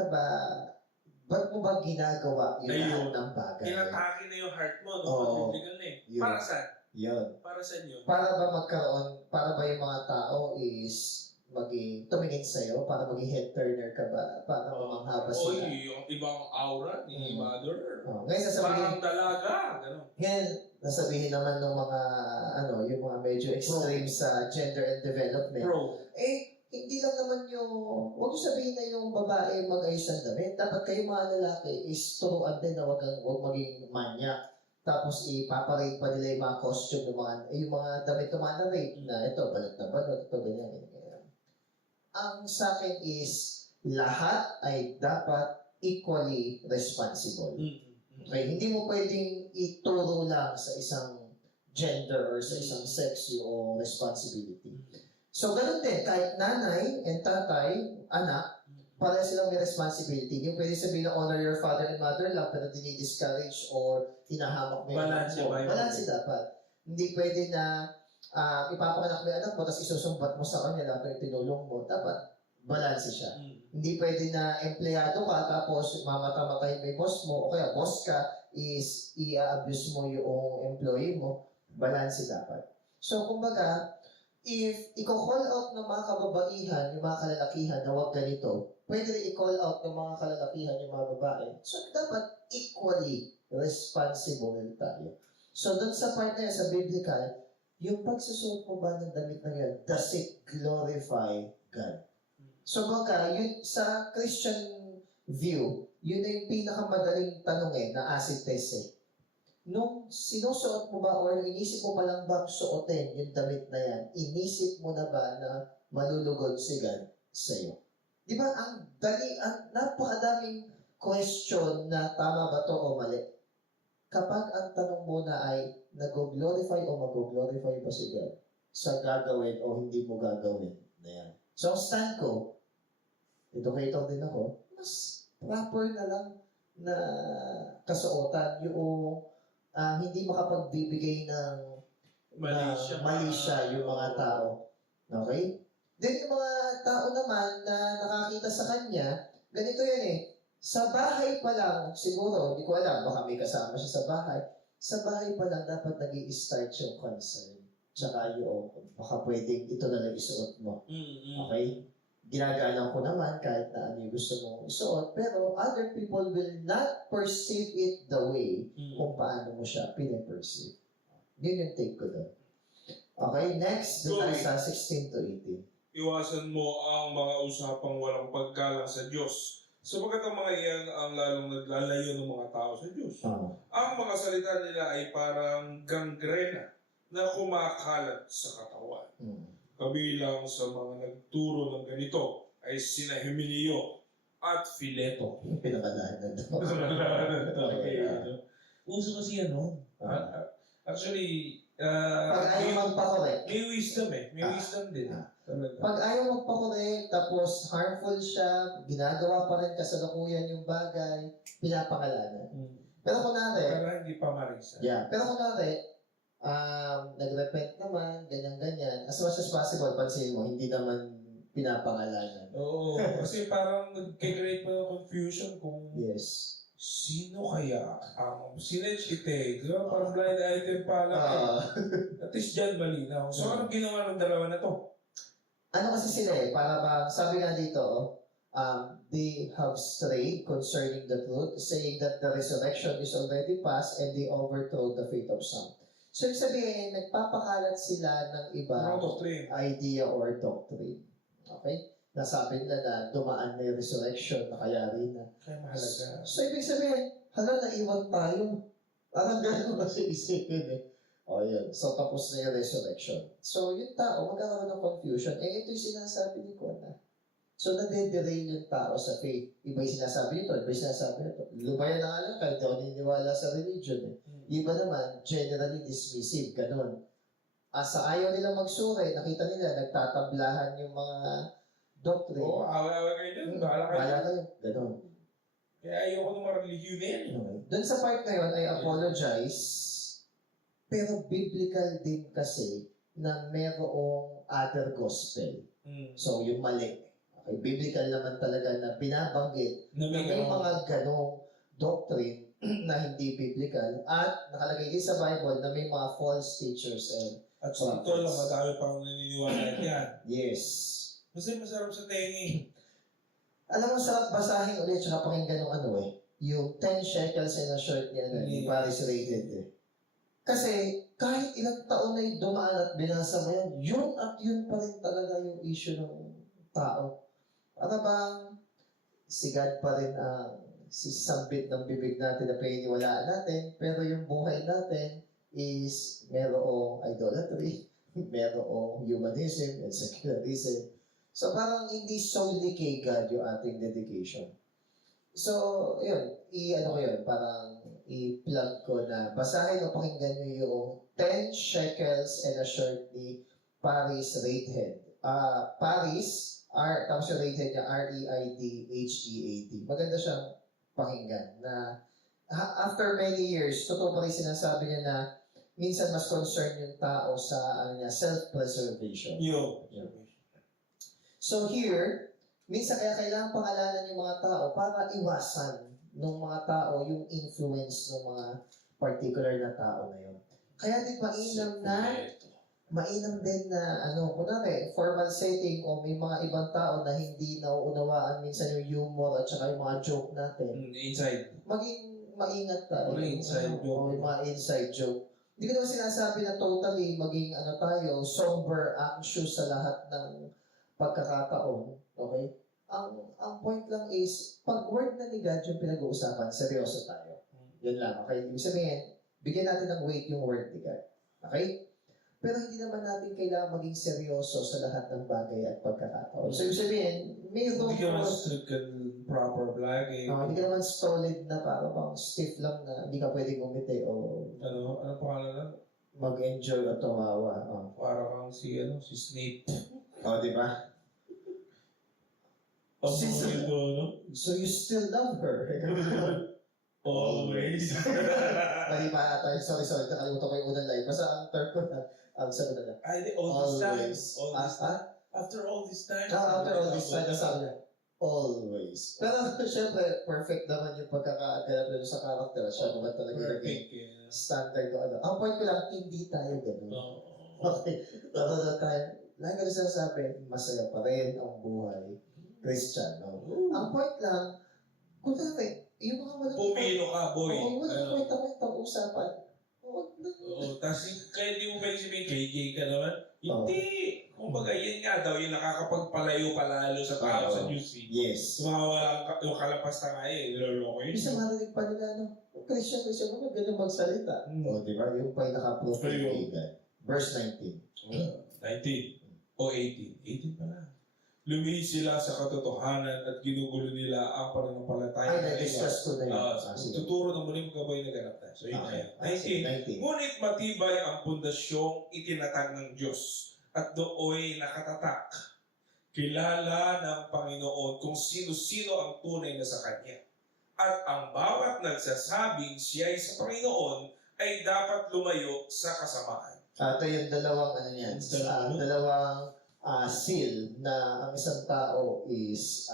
mo ba ginagawa yung lahat ng bagay? Tinatake na yung heart mo, biblical Para saan? Yun. Para saan yun? Para ba yung mga tao is tumingin sa'yo, para maging head turner ka ba? Para mamanghaba sila? Yung ibang aura ni Mother. Ngayon sasabihin, parang dalaga. Ngayon, nasabihin naman ng mga, yung mga medyo extreme sa gender and development. Hindi lang naman huwag sabihin na yung babae mag-ayos ng damit. Dapat kayo mga lalaki is turuan din na huwag maging manyak. Tapos ipaparade pa nila yung mga costume yung mga damit ng mga na-rape na ito, balot na balot, ito, ganyan. Ang sa akin is, lahat ay dapat equally responsible. Okay? Hindi mo pwedeng ituro lang sa isang gender or sa isang sex yung responsibility. So, ganun din, kahit nanay and tatay, anak, para silang may responsibility. Hindi pwede sabihin na honor your father and mother lang, pero dinidiscourage or hinahamak mo yung Balance anak mo. ba yun? Balance dapat. Hindi pwede na ipapanganak mo yung anak mo, tapos isusumbat mo sa kanya lahat ng tinulong mo. Dapat balance siya. Hindi pwede na empleyado ka, tapos mamata-matay mo yung boss mo, o kaya boss ka, is i-abuse mo yung employee mo. Balance dapat. So, kumbaga, if i-call out ng mga kababaihan, yung mga kalalakihan na huwag ganito, pwede rin i-call out ng mga kalalakihan yung mga babae. So, dapat equally responsible tayo. So, dun sa part na yun, sa biblical, yung pagsusuot mo ba ng damit na yan, does it glorify God? So, baga, yun, sa Christian view, yun na yung pinakamadaling tanong na acid test Nung sinusuot mo ba or inisip mo pa lang bang suotin yung damit na yan, inisip mo na ba na malulugod si God sa'yo? Di ba, ang napakadaming question na tama ba to o mali? Kapag ang tanong mo na ay nag-glorify o mag-glorify ba si God sa gagawin o hindi mo gagawin na yan. So, ang stand ko, educator din ako, mas proper na lang na kasuotan yung hindi makapagbibigay ng mali siya yung mga tao. Okay? Then yung mga tao naman na nakakita sa kanya, ganito yan Sa bahay pa lang, siguro, hindi ko alam, baka may kasama siya sa bahay. Sa bahay pa lang, dapat nag-i-start yung concern. Tsaka yung, baka pwedeng ito na lang isuot mo. Okay? Ginagalang ko naman kahit na ano yung gusto mong isuot, pero other people will not perceive it the way kung paano mo siya piniperceive. Yun yung take ko doon. Okay, next, doon tayo sa 16 to 18. Iwasan mo ang mga usapang walang paggalang sa Diyos. Sapagkat ang mga iyan ang lalong naglalayo ng mga tao sa Diyos. Ang mga salita nila ay parang gangrena na kumakalat sa katawan. Kabilang sa mga nagturo ng ganito ay sina Himeneo at Fileto. Pinakalahan na Uso kasi actually, pag ayaw magpakorek. may wisdom May wisdom din. Pag ayaw magpakorek, tapos harmful siya, ginagawa pa rin kasalukuyan yung bagay, pinapangalanan. Pero kunwari, Para hindi pa marisa. pero kunwari, nag-repent naman, ganyan-ganyan. As much as possible, pansin mo, hindi naman pinapangalanan. Oo, kasi parang nag-create pa ng confusion kung Yes. sino kaya ang sinedge kita parang blind item pala. At least dyan malinaw. So, anong ginawa ng dalawa na to? Ano kasi sila para bang, sabi nga dito, they have strayed concerning the truth, saying that the resurrection is already past and they overthrow the faith of some. So, ibig sabihin, nagpapakalat sila ng ibang idea or doctrine. Okay? Nasabi nila na dumaan na yung resurrection, nakayari na. Kaya mahalaga. So, ibig sabihin, naiwan tayo. Parang gano'n kasi isipin O, yun. So, tapos na yung resurrection. So, yung tao, magkakaroon ng confusion. Ito yung sinasabi ni Kona. So, nade-derail yung tao sa faith. Iba yung sinasabi nito, iba yung sinasabi nito. Lumayan na nga lang, kahit ako niniwala sa religion Iba naman, generally dismissive, ganun. Sa ayaw nila magsuri, nakita nila, nagtatablahan yung mga doctrine. Oo, away-away kayo dun. Bahala kayo. Ganun. Kaya ayoko nung mareligion na yan. Doon sa part na yun, I apologize. Pero biblical din kasi na merong other gospel. So, yung mali. Okay, biblical naman talaga na binabanggit na may mga ganong doctrine na hindi biblical at nakalagay din sa Bible na may mga false teachers at sa ito lang, madami pang naniniwala yan. Yes. Kasi masarap sa tengi. Alam mo, sarap basahin ulit tsaka pakinggan ng yung 10 shekels in a shirt ni Paris Rated Kasi kahit ilang taon na yung dumaan at binasa mo yun at yun pa rin talaga yung issue ng tao. Para bang si God pa rin ang sisambit ng bibig natin na pininiwalaan natin, pero yung buhay natin is merong idolatry, merong humanism and secularism. So parang hindi solely kay God yung ating dedication. So, yun, parang i-plug ko na basahin o pakinggan nyo yung 10 shekels and a shirt ni Paris Rated. Paris, Tapos yung rated niya, REIDHEAD. Maganda siyang pakinggan na after many years, totoo pa rin sinasabi niya na minsan mas concern yung tao sa self-preservation. So here, minsan kaya kailangan pangalanan yung mga tao para iwasan ng mga tao yung influence ng mga particular na tao na yun. Kaya din mainam din na kunwari, formal setting o may mga ibang tao na hindi nauunawaan minsan yung humor at saka yung mga joke natin. Inside. Maging maingat tayo. Mga inside joke. O yung mga inside joke. Hindi ko naman sinasabi na totally maging tayo, somber, anxious sa lahat ng pagkakataon. Okay? Ang point lang is, pag word na ni God yung pinag-uusapan, seryoso tayo. Yun lang. Okay? Ibig sabihin, bigyan natin ng weight yung word ni God. Okay? Pero hindi naman natin kailangan maging seryoso sa lahat ng bagay at pagkakataon. So, ibig sabihin, may room Hindi ka naman strict and proper vlogging. hindi ka naman stolid na para bang stiff lang na hindi ka pwedeng umiti o Ano pangalan lang? mag-enjoy o tumawa. Para kang si Snape. Di ba? So you still love her? Always. Mali pa ata. Sorry. Nakalimutan ko yung unang line. Basta ang term ko na, ang sabi na lang. All this time. After all this time. After all this time, nasabi niya, always. Pero syempre, perfect naman yung pagkakaganap nyo sa character. Siya naman talaga naging standard o Ang point ko lang, hindi tayo ganun. Okay. Pero lagi ko sinasabi, masaya pa rin ang buhay Kristiyano. Ang point lang, kung yung mga walang Pumilo ka, boy. walang kwenta-kwentang usapan. Tapos kaya di mo pwede sabihin, KJ ka naman. Hindi. Kumbaga, yun nga daw, yung nakakapagpalayo palalo sa tao sa newsfeed. Yes. Yung kalapas na nga niloloko yun. Bisa marinig pa nila, Christian, mo ganun magsalita. Di ba? Yung pa yung nakaprofile kay God. Verse 19. 19. O 18. 18 pala. Lumihis sila sa katotohanan at ginugulo nila ang pananampalataya. Na-discuss ko na yun. Tuturo ng muling gabay na ganap na. So, yun na yan. 19. Ngunit matibay ang pundasyong itinatag ng Diyos at dooy nakatatak. Kilala ng Panginoon kung sino-sino ang tunay na sa Kanya. At ang bawat nagsasabing siya'y sa Panginoon ay dapat lumayo sa kasamaan. Ito yung dalawang dalawang seal na ang isang tao is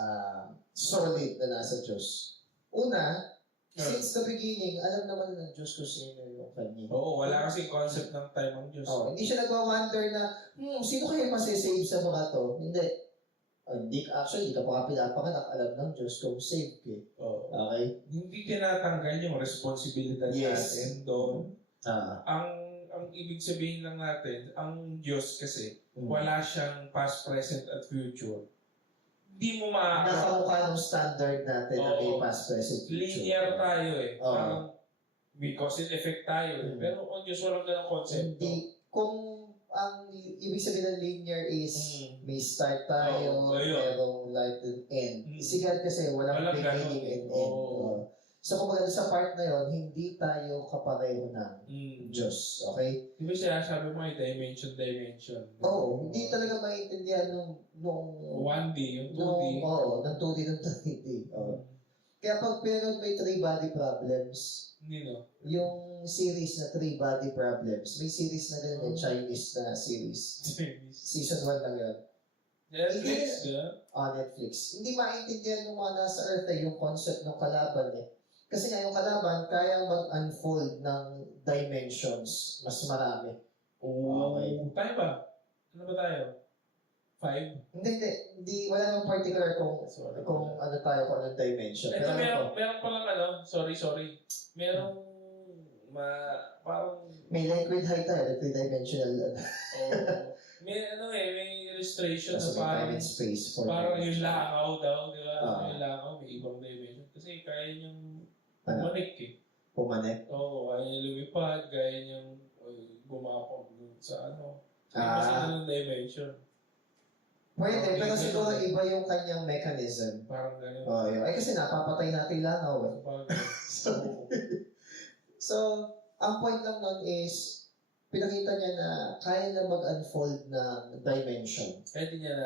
solid na nasa Diyos. Una, since the beginning, alam naman ng Diyos kung sino yung kanya. Oo, wala kasing concept ng time ng Diyos. Hindi siya nagwa-wonder na, sino kaya masisave sa mga to? Hindi. Hindi ka pa pinapanganak, alam ng Diyos kung save ka. Okay? Hindi tinatanggal yung responsibilidad natin doon. Ang ibig sabihin lang natin, ang Diyos kasi, wala siyang past, present, at future. Hindi mo nakamukha ng standard natin na may past, present, future. Linear tayo Parang may cause and effect tayo Pero ang Diyos walang ganang concept. Hindi. Kung ang ibig sabihin ng linear is may start tayo, merong life and end. Si God kasi walang beginning and end. So kumbaga sa part na yon, hindi tayo kapareho ng Diyos. Okay? Di ba sinasabi mo ay dimension? Hindi talaga maintindihan nung 1D, yung 2D. Ng 2D, ng 3D. Kaya pag pinanood may 3-body problems, yung series na 3-body problems, may series na ganun yung Chinese na series. Season 1 lang yun. Netflix, Netflix. Hindi maintindihan ng mga nasa Earth yung concept ng kalaban Kasi nga yung kalaban, kaya mag-unfold ng dimensions. Mas marami. Okay. Tayo ba? Ano ba tayo? 5? Hindi. Wala namang particular kung ano tayo, kung anong dimension. Ito, meron palang sorry. Merong, parang... May liquid height tayo, 3-dimensional. May illustration na parang space for parang yung langaw daw, di ba? Yung langaw, may ibang dimension. Kasi kaya niyang pumanik Pumanik? Oo, kaya niyang lumipad, kaya niyang gumapong sa Mas dimension. Pwede, pero siguro iba yung kanyang mechanism. Parang gano'n. Kasi napapatay natin langaw So, ang point lang nun is, pinakita niya na kaya na mag-unfold ng dimension. Kaya di niya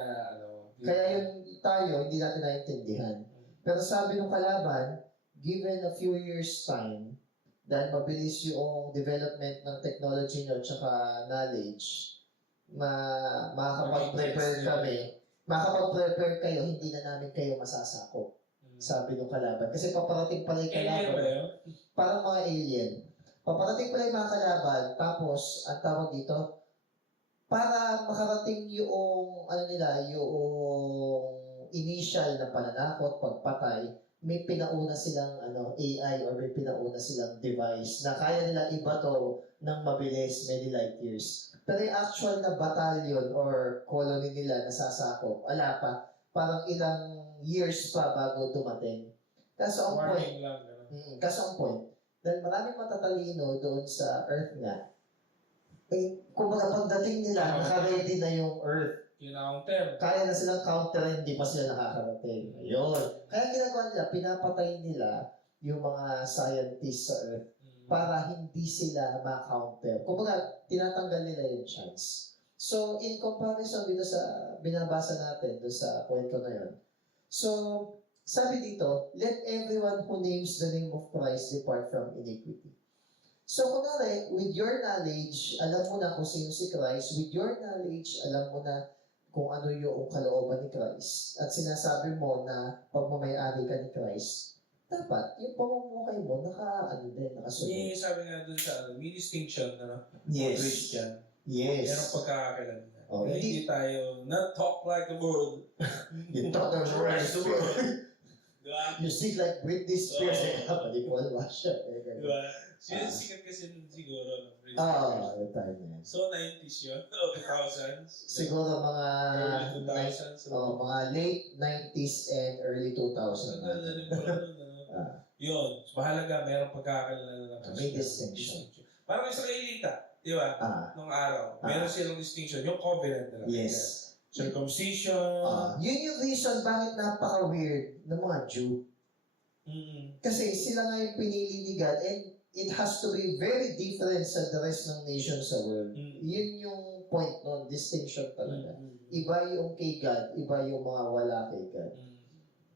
Kaya yung tayo, hindi natin naintindihan. Pero sabi ng kalaban, given a few years time, dahil mabilis yung development ng technology nyo tsaka knowledge, makakapag-prepare kami, makakapag-prepare kayo, hindi na namin kayo masasakop. Sabi ng kalaban. Kasi paparating pala yung kalaban. Parang mga alien. Paparating pala yung mga kalaban, tapos, ang tawag dito, para makarating yung, yung initial na pananakot, pagpatay, may pinauna silang AI or may pinauna silang device na kaya nila ibato ng mabilis, many light years. Pero yung actual na battalion or colony nila na sasakop, wala pa. Parang ilang years pa bago dumating. Kaso ang point, dahil maraming matatalino doon sa Earth nga, kung pagdating nila, naka-ready na yung Earth. Kaya na silang counter, hindi pa sila nakakarating. Ayun. Kaya ginagawa nila, pinapatay nila yung mga scientists sa Earth para hindi sila ma-counter. Kumbaga, tinatanggal nila yung chance. So, in comparison dito sa binabasa natin, doon sa kwento na yun. So, sabi dito, let everyone who names the name of Christ depart from iniquity. So, kunwari, with your knowledge, alam mo na kung sino si Christ. With your knowledge, alam mo na kung ano yung kalooban ni Christ. At sinasabi mo na pagmamayari ka ni Christ, dapat yung pamumuhay mo nakasunod. Yung sabi nga doon sa may distinction na Yes. Christian. Yes. Merong pagkakakilan na. Oh, Hindi tayo not talk like the world. You talk the Rest the world. Diba? You sing like Britney Spears. Kapali ko, Russia. Diba? Sikat kasi nun siguro. The time na yun. So, 90s yun? O 2000s? Siguro mga Early 2000s? mga late 90s and early 2000s. Yun. Mahalaga, mayroong pagkakakilan na May distinction. Parang Israelita, di ba? Nung araw. Meron silang distinction. Yung covenant nila. Yes. Circumcision. Yun yung reason bakit napaka-weird ng mga Jew. Kasi sila nga yung pinili ni God and it has to be very different sa the rest ng nations sa world. Yun yung point nun, distinction talaga. Iba yung kay God, iba yung mga wala kay God.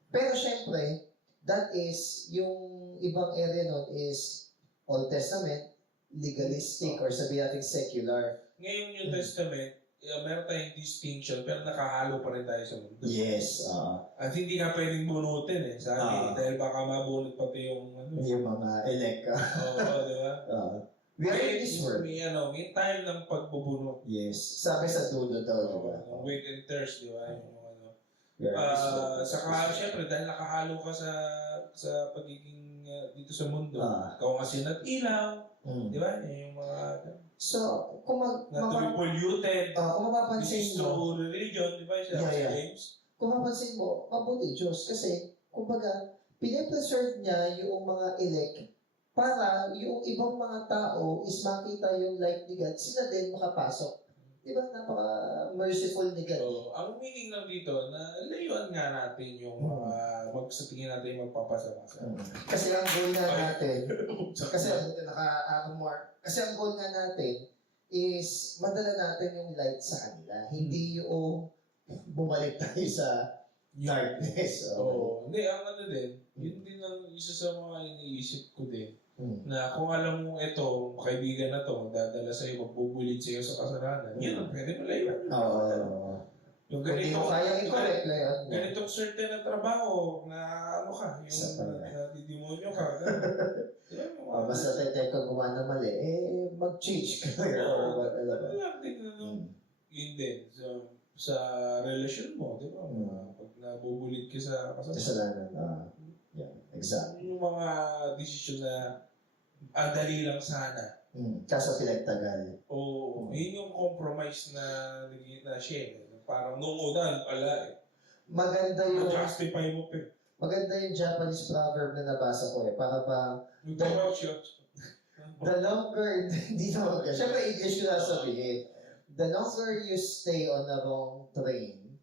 Pero syempre, that is, yung ibang area nun is Old Testament, legalistic, or sabihin natin secular. Ngayong New Testament, meron tayong distinction, pero nakahalo pa rin tayo sa mundo. Yes. At hindi nga pwedeng bunutin sabi, dahil baka mabunot pati yung yung mga elect. Oo, di ba? We are in this world. May time ng pagbubunot. Yes. Sabi sa dulo daw, di ba? Wait and thirst, di ba? We are in this world. Saka, syempre, dahil nakahalo ka sa pagiging dito sa mundo, ikaw ang asin at ilaw, di ba? Yung mga... So, kung not to be polluted, kung mapapansin mo, religion, di ba? James? Kung mapapansin mo, mabuti Diyos kasi, kumbaga, pinapreserve niya yung mga elect para yung ibang mga tao is makita yung light ni God, sila din makapasok. Di ba? Napaka-merciful ni God. So, ang meaning lang dito, na layuan nga natin yung sa tingin natin yung magpapasama sa Kasi ang goal nga natin, kasi ang goal nga natin is madala natin yung light sa kanila. Hindi yung bumalik tayo sa darkness. Hindi, ang din, yun din ang isa sa mga iniisip ko din. Na kung alam mo ito, kaibigan na to, magdadala sa'yo, magbubulid sa'yo sa kasalanan, yun ang pwede mo layuan. Yung ganitong certain na trabaho na yung nadidemonyo ka. Basta tayo ka gumawa na mali, mag-change ka. Yun din. Sa relasyon mo, di ba? Pag nabubulid ka sa kasalanan. Yeah, exactly. Yung mga desisyon na ang dali lang sana. Kaso pinagtagal. Yun yung compromise na share. Parang nung una, Maganda yung... justify mo pa. Maganda yung Japanese proverb na nabasa ko Para ba... The longer... Hindi naman ka. Siyempre, English ko sabihin. The longer you stay on the wrong train,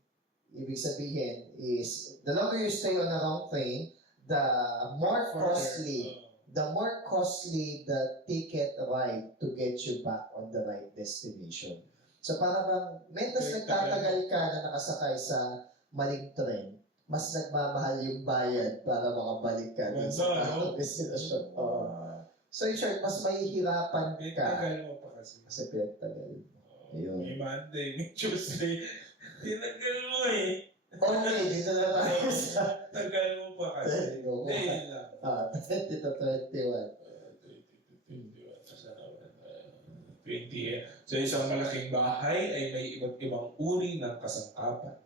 ibig sabihin is, the longer you stay on the wrong train, the more costly the ticket ride to get you back on the right destination. So para bang mentas nagtatagal ka na nakasakay sa maling trend, mas nagmamahal yung bayad para makabalik ka dun sa tamang destinasyon. Oo. So in short, mas mahihirapan ka Pinagtagal mo pa kasi. kasi pinagtagal. Ayun. May Monday, may Tuesday. Tinagal mo eh. Okay, dito na tayo sa Tagal mo pa kasi. Go. Hindi, yun lang. 20 to 21. 20. So isang malaking bahay ay may iba't ibang uri ng kasangkapan.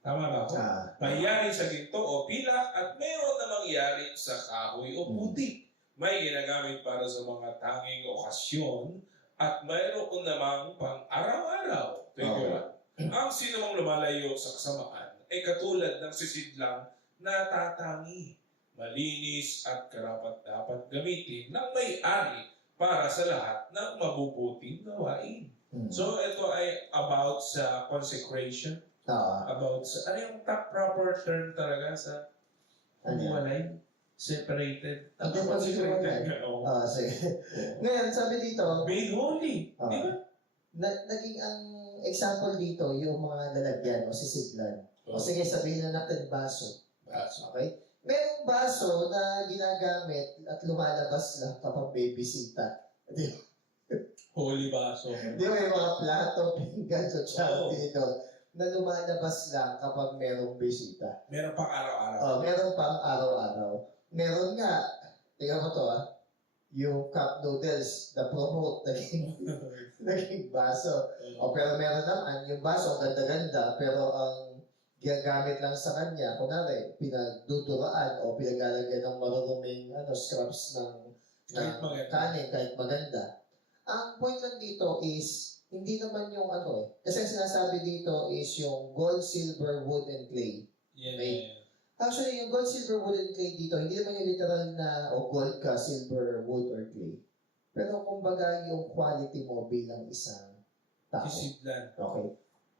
Tama ba ako? Mayari sa ginto o pilak at mayroon namang yari sa kahoy o putik. May ginagamit para sa mga tanging okasyon at mayroon namang pang araw-araw. Ang sinumang lumalayo sa kasamaan ay katulad ng sisidlang natatangi, malinis at karapat-dapat gamitin ng may-ari para sa lahat ng mabubuting gawain. So ito ay about sa consecration, about sa, ano yung top proper term talaga sa walay? Separated. Hindi pa Consecrated. Sige. Ngayon, sabi dito, Made holy. Di ba? naging ang example dito, yung mga lalagyan o sisiglan. O sige, sabihin na natin baso. Okay? Merong baso na ginagamit at lumalabas lang kapag may bisita. Holy baso. Di ba yung mga plato, pinggan, o charity na lumalabas lang kapag merong bisita. Meron pang araw-araw. Meron pang araw-araw. Meron nga, tingnan mo to yung cup noodles na promote naging baso. Pero meron naman, yung baso, ganda-ganda, pero ang ginagamit lang sa kanya, kunwari, pinagduduraan o pinaglalagyan ng maruruming scraps ng kanin, kahit maganda. Ang point lang dito is, hindi naman yung kasi ang sinasabi dito is yung gold, silver, wood, and clay. Yeah. Actually, yung gold, silver, wood, and clay dito, hindi naman yung literal na gold ka, silver, wood, or clay. Pero kumbaga yung quality mo bilang isang tao. Discipline. Okay.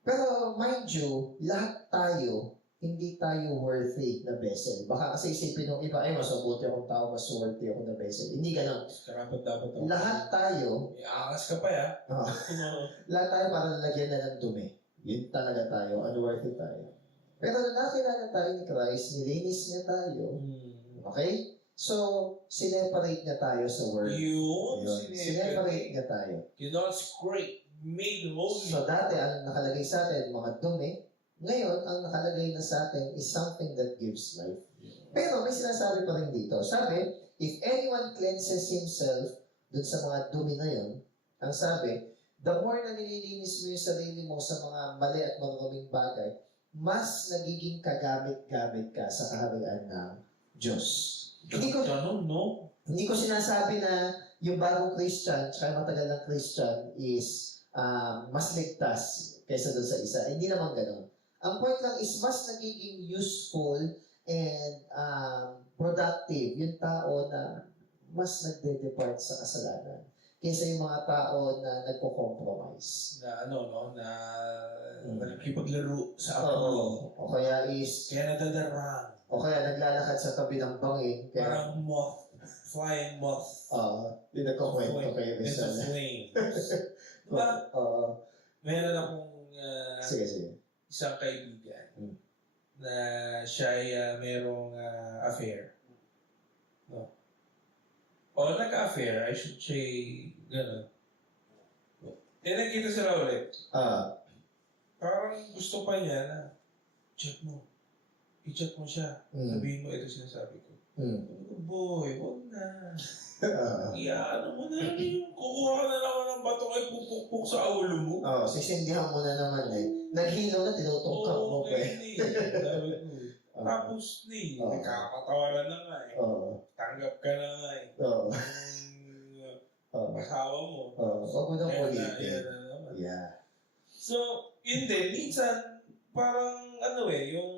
Pero mind you, lahat tayo, hindi tayo worthy na vessel. Baka kasi isipin ng iba, ay mas mabuti akong tao, mas worthy ako na vessel. Hindi ganun. Dapat. Lahat tayo, Iangas ka pa ya. lahat tayo para lalagyan na ng dumi. Yun talaga tayo, unworthy tayo. Pero nung nakilala tayo ni Christ, nilinis niya tayo. Okay? So, sineparate niya tayo sa word. Yun. Sineparate niya tayo. You know, it's great. Made holy. So, dati, ang nakalagay sa atin, mga dumi. Ngayon, ang nakalagay na sa atin is something that gives life. Pero may sinasabi pa rin dito. Sabi, if anyone cleanses himself dun sa mga dumi na yun, ang sabi, the more na nililinis mo yung sarili mo sa mga mali at maruming bagay, mas nagiging kagamit-gamit ka sa kaharian ng Diyos. Hindi ko sinasabi na yung bagong Christian tsaka matagal ng Christian is mas ligtas kaysa doon sa isa. Hindi naman ganun. Ang point lang is mas nagiging useful and productive yung tao na mas nagde-depart sa kasalanan kaysa yung mga tao na nagko-compromise. Na nakikipaglaro sa apo. O kaya is... Kaya nadadarang. O kaya naglalakad sa tabi ng bangin. Parang moth. Flying moth. Hindi nagkukwento kayo It's a isa. flame. Diba? Meron akong Sige. isang kaibigan na siya ay merong affair. No? O nagka-affair, I should say, gano'n. Nagkita sila ulit. Parang gusto pa niya na, check mo. I-check mo siya. Sabihin mo, ito sinasabi ko. Boy, huwag na. Iyaano mo na yung kukuha ka na naman ng bato ay pupukpuk sa ulo mo. Sisindihan mo na naman Naghilo na, tinutungkap mo pa Sabi ko. Tapos nagkakatawaran na nga Tanggap ka na nga Asawa mo. Huwag mo nang ulitin. So, yun din, minsan, parang yung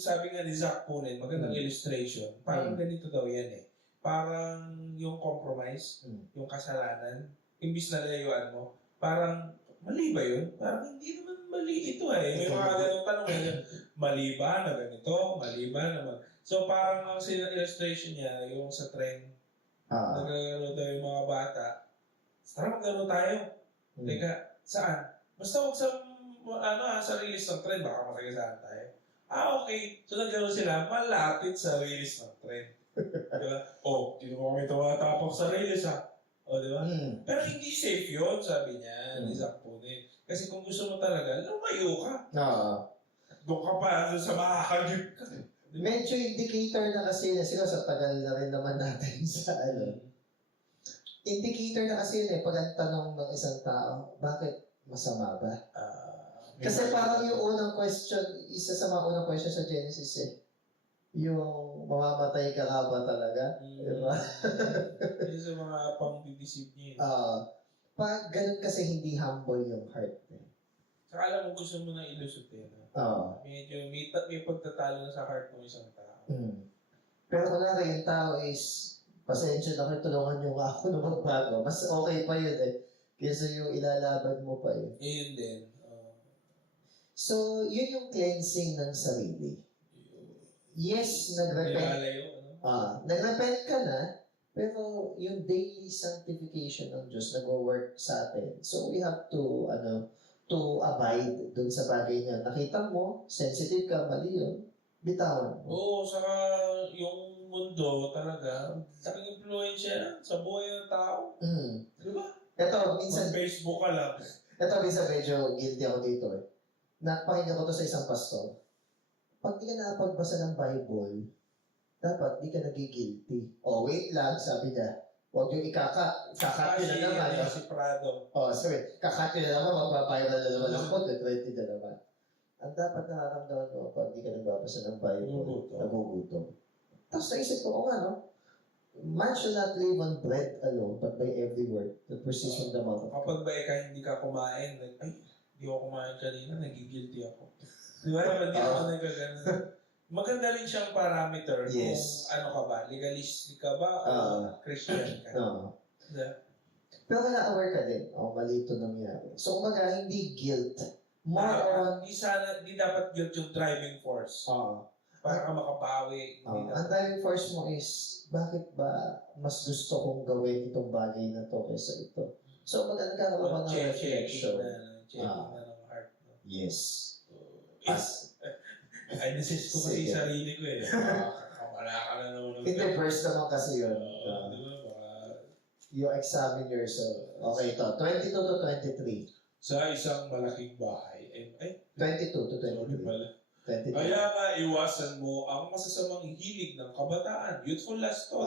sabi nga ni Zach Punen, magandang illustration, parang ganito daw yan Parang yung compromise, yung kasalanan, imbis na layuan mo, parang mali ba yun? Parang hindi naman mali ito May mga ganong tanong mali ba na ganito? Mali ba naman? So parang ang illustration niya, yung sa trend, nagagano daw yung mga bata, tara magano tayo. Teka, saan? Basta huwag sa release ng trend, baka masagasaan tayo. Okay. So nagkaroon sila malapit sa release ng trend. Diba? Hindi mo kami tumatapok sa release diba? Pero hindi safe yun, sabi niya. Ni Zach Punin. Kasi kung gusto mo talaga, lumayo ka. Doon ka pa sa makakagip ka. Medyo indicator na kasi na siguro sa tagal na rin naman natin sa indicator na kasi yun pag ang tanong ng isang tao, bakit masama ba? Kasi parang yung unang question, isa sa mga unang question sa Genesis yung mamamatay ka nga ba talaga? Diba? Isa sa mga pang-deceive niya. Pag ganun kasi hindi humble yung heart. Saka alam mo, gusto mo nang ilusot Medyo may pagtatalo na sa heart ng isang tao. Pero kunwari yung tao is, pasensya na kayo, tulungan nyo nga ako na magbago. Mas okay pa yun kaysa yung ilalaban mo pa yun. Yun din. So, yun yung cleansing ng sarili. Yes, nag-repent. Nag-repent ka na, pero yung daily sanctification ng Diyos nag-work sa atin. So, we have to, to abide dun sa bagay na nakita mo, sensitive ka, mali yun, bitawan mo. Saka yung mundo talaga, laking influensya sa buhay ng tao. Diba? Ito, minsan, Facebook ka lang. Ito, minsan medyo guilty ako dito Napakinggan ko to sa isang pastor. Pag di ka nakapagbasa ng Bible, dapat di ka nagigilty. Wait lang, sabi niya. Huwag yung ikakat yun na naman. Si Prado. Sorry. Kakat yun na naman, magpapiral na naman ako, 20 na naman. Ang dapat nakakamdaman mo pag di ka nagbabasa ng Bible, nagugutom. Tapos naisip ko, man should not live on bread alone, but by every word that proceeds from the mouth of God. Kapag ba hindi ka kumain, hindi ako kumain kanina, nagigilty ako. Di ba? Hindi ako nagagano. Maganda rin siyang parameter kung ano ka ba, legalistic ka ba o Christian ka. Pero na-aware ka din, mali ito nangyari. So, kumbaga, hindi guilt. More on... Di dapat guilt yung driving force. Para ka makabawi. Ang driving force mo is, bakit ba mas gusto kong gawin itong bagay na to kaysa ito? So, nagkakaroon ng reflection. Checking na ng heart. Yes. Ay, nasis ko kasi sarili ko Wala ka na naman. In the verse naman kasi yun. You examine yourself. Okay, ito. 22 to 23. Sa isang malaking bahay. 22 to 23. 22. Kaya nga, iwasan mo ang masasamang hilig ng kabataan. Youthful lust to.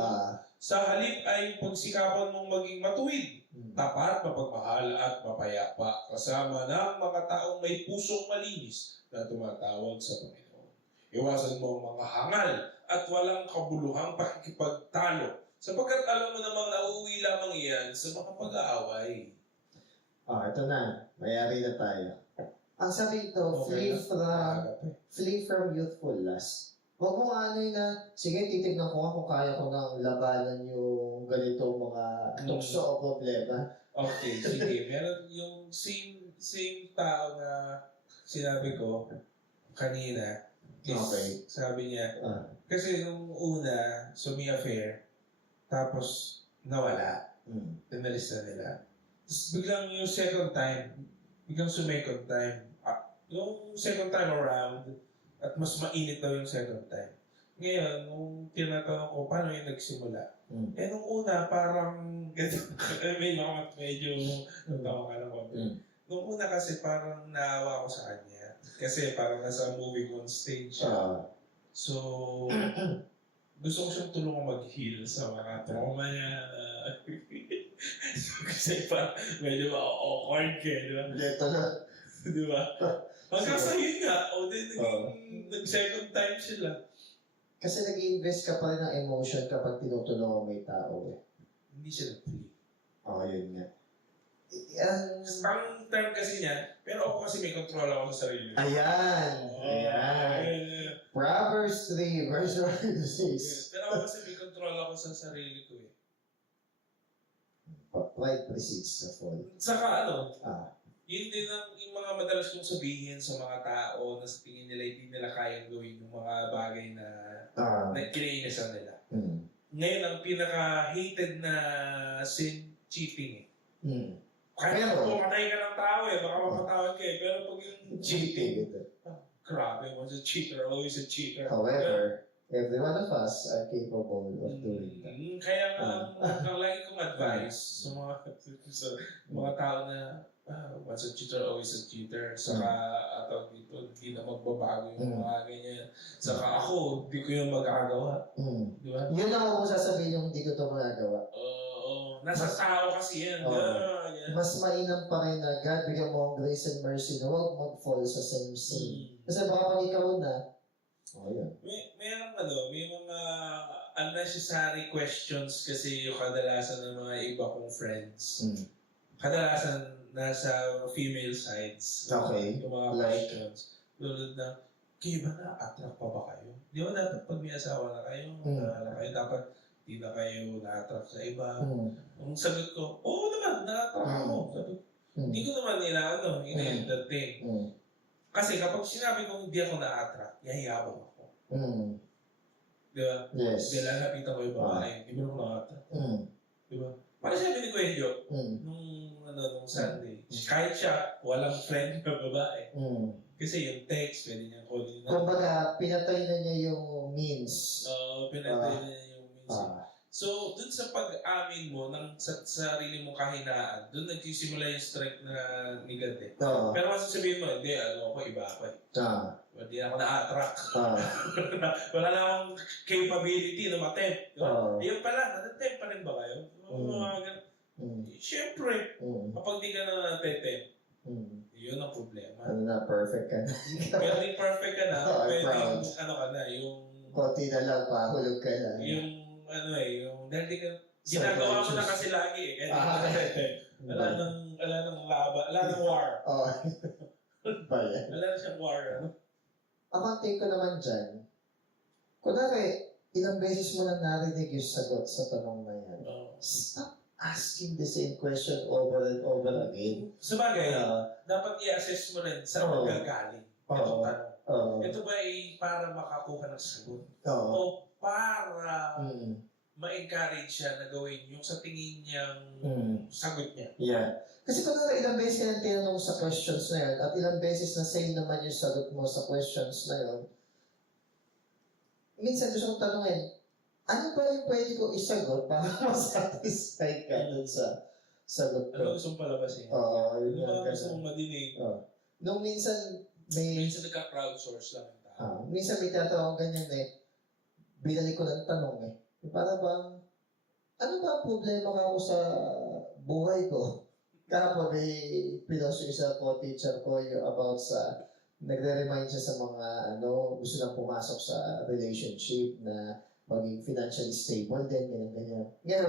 Sa halip ay pagsikapan mong maging matuwid, tapat, mapagmahal at mapayapa, kasama ng mga taong may pusong malinis na tumatawag sa Panginoon. Iwasan mo ang mga hangal at walang kabuluhang pakikipagtalo, sapagkat alam mo namang nauuwi lamang iyan sa mga pag-aaway. Ito na. Mayari na tayo. Ang sabi ito, flee from youthful lust. Huwag mo na, sige, titignan ko kung kaya ko nang labanan yung ganito mga tukso o problema. Okay, sige. Meron yung same tao na sinabi ko kanina. Okay. Sabi niya, kasi nung una, sumi-affair, tapos nawala. Tinalis na nila. Tapos biglang yung second time, yung second time around, at mas mainit daw yung second time. Ngayon, nung tinatanong ko, paano yung nagsimula? Nung una, parang, medyo, natawa ka lang Nung una kasi, parang naawa ko sa kanya. Kasi parang nasa moving on stage siya. So, gusto ko siyang tulungan mag-heal sa mga trauma niya. Kasi parang medyo awkward ka, di ba? Ito na. Di ba? Hanggang sa yun nga, nag-second time sila. Kasi nag-invest ka pa rin ng emotion kapag tinutulungan mo yung tao Hindi siya nag-flee. Yun nga. Ang term kasi niya, pero ako kasi may control ako sa sarili. Ayan. Proverbs 3, verse 6. Pero ako kasi may control ako sa sarili ko Pride precedes the fall. Saka yun din yung mga madalas kong sabihin sa mga tao na sa tingin nila hindi nila kayang gawin yung mga bagay na nagkinainisan nila. Ngayon, ang pinaka-hated na sin, cheating Kahit pumatay ka ng tao baka mapatawad ka pero pag yung cheating, grabe, once a cheater, always a cheater. However, every one of us are capable of doing that. Kaya ang lagi kong advice sa mga tao na once a cheater, always a cheater. Saka, atawag dito, hindi na magbabago yung mga ganyan. Saka ako, hindi ko yung magagawa. Di ba? Yun lang ako sasabihin yung hindi ko ito magagawa. Nasa tao kasi yan. Mas mainam pa rin na God bigyan mo ang grace and mercy na huwag mag-fall sa same sin. Kasi baka pag ikaw na, yun. May mga unnecessary questions kasi yung kadalasan ng mga iba kong friends. Kadalasan nasa female sides. Okay. Yung mga questions. Tulad na, kayo ba na-attract pa ba kayo? Di ba dapat pag may asawa na kayo, dapat di na kayo na-attract sa iba. Ang sagot ko, oo naman, na-attract ako. Sabi, hindi ko naman ina-entertain. Kasi kapag sinabi kong hindi ako na-attract, yahiyabang ako. Di ba? Yes. Dahil lapitan ko yung babae, di ba naman na-attract? Di ba? Parang sabi ni Kuya nung Sunday, kahit siya, walang friend na babae. Kasi yung text, pwede niyang kunin na. Kumbaga, pinatay na niya yung means. Pinatay na niya yung means. So, dun sa pag-amin mo ng sa sarili mong kahinaan, dun nagsisimula yung strength na ni God eh. Pero mas sabihin mo, hindi, ako, iba ako eh. Hindi ako na-attract. Wala na akong capability na ma-tempt. Ayun pala, na-tempt pa rin ba kayo? Siyempre, kapag di ka na na-tempt, yun ang problema. Perfect ka na. Pero di perfect ka na, pwedeng, yung... Konti na lang, pahulog ka na. Yung dahil di ka, ginagawa mo na kasi lagi eh. Wala nang war. Wala na siyang war. Ako ang take ko naman dyan, kunwari, ilang beses mo nang narinig yung sagot sa tanong na yan. Stop asking the same question over and over again. Sabagay, dapat i-assess mo rin saan magagaling itong tanong. Ito ba ay para makakuha ng sagot? O para ma-encourage siya na gawin yung sa tingin niyang sagot niya? Yeah. Kasi kung ilang beses ka nang tinanong sa questions na yun, at ilang beses na same naman yung sagot mo sa questions na yun, minsan gusto kong tanongin, ano ba yung pwede ko isagot para masatisfy ka dun sa sagot ko? Ano gusto mong palabasin? Yun ano ba gusto mong madinig? Nung minsan Minsan nagka-crowdsource lang ang tao. Minsan may tatawag ganyan binalik ko ng tanong para bang, ano ba ang problema ka sa buhay ko? Kahapon may pinost yung isa ko, teacher ko, about sa, nagre-remind siya sa mga, gusto nang pumasok sa relationship na maging financially stable din, ganyan. Ngayon,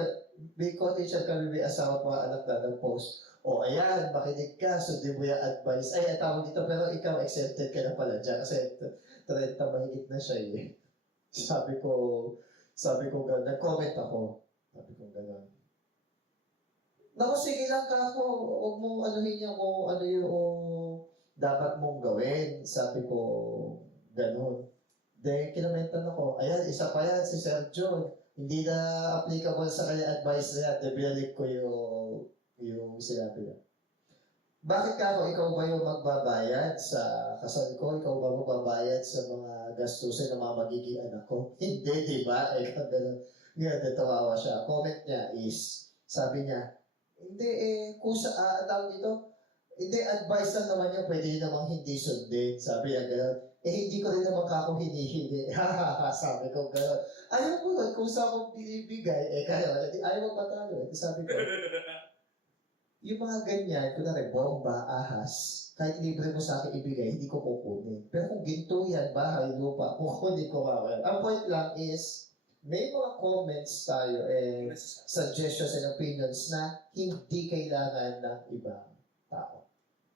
may co-teacher kami, may asawa pa, anak na nag-post, ayan, makinig ka, sundin mo yung advice. Ay, tawag dito, pero ikaw accepted ka na pala dyan kasi 30 mahigit na siya Sabi ko gano'n, nag-comment ako. Sabi ko gano'n. Naku, sige lang ka ako, huwag mong anuhin niya kung ano yung dapat mong gawin. Sabi ko, gano'n. Then, kinamentan ako, ayan, isa pa yan, si Sir John. Hindi na applicable sa kanya advice na yan. Binalik ko yung sinabi niya. Bakit ka ako? Ikaw ba yung magbabayad sa kasal ko? Ikaw ba magbabayad sa mga gastusin ng mga magiging anak ko? Hindi, di ba? Gano'n. Ngayon, natawawa siya. Comment niya is, sabi niya, hindi, tawag dito, hindi, advice lang naman yun, pwede namang hindi sundin. Sabi niya, gano'n. Hindi ko rin naman kako hinihingi. Sabi ko, gano'n. Ayaw mo nun, kung saan akong binibigay, kaya, ayaw mo patalo. Sabi ko, yung mga ganyan, kunwari, bomba, ahas, kahit libre mo sa akin ibigay, hindi ko kukunin. Pero kung ginto yan, bahay, lupa, kukunin ko kawal. Ang point lang is, may mga comments tayo suggestions and opinions na hindi kailangan ng ibang tao.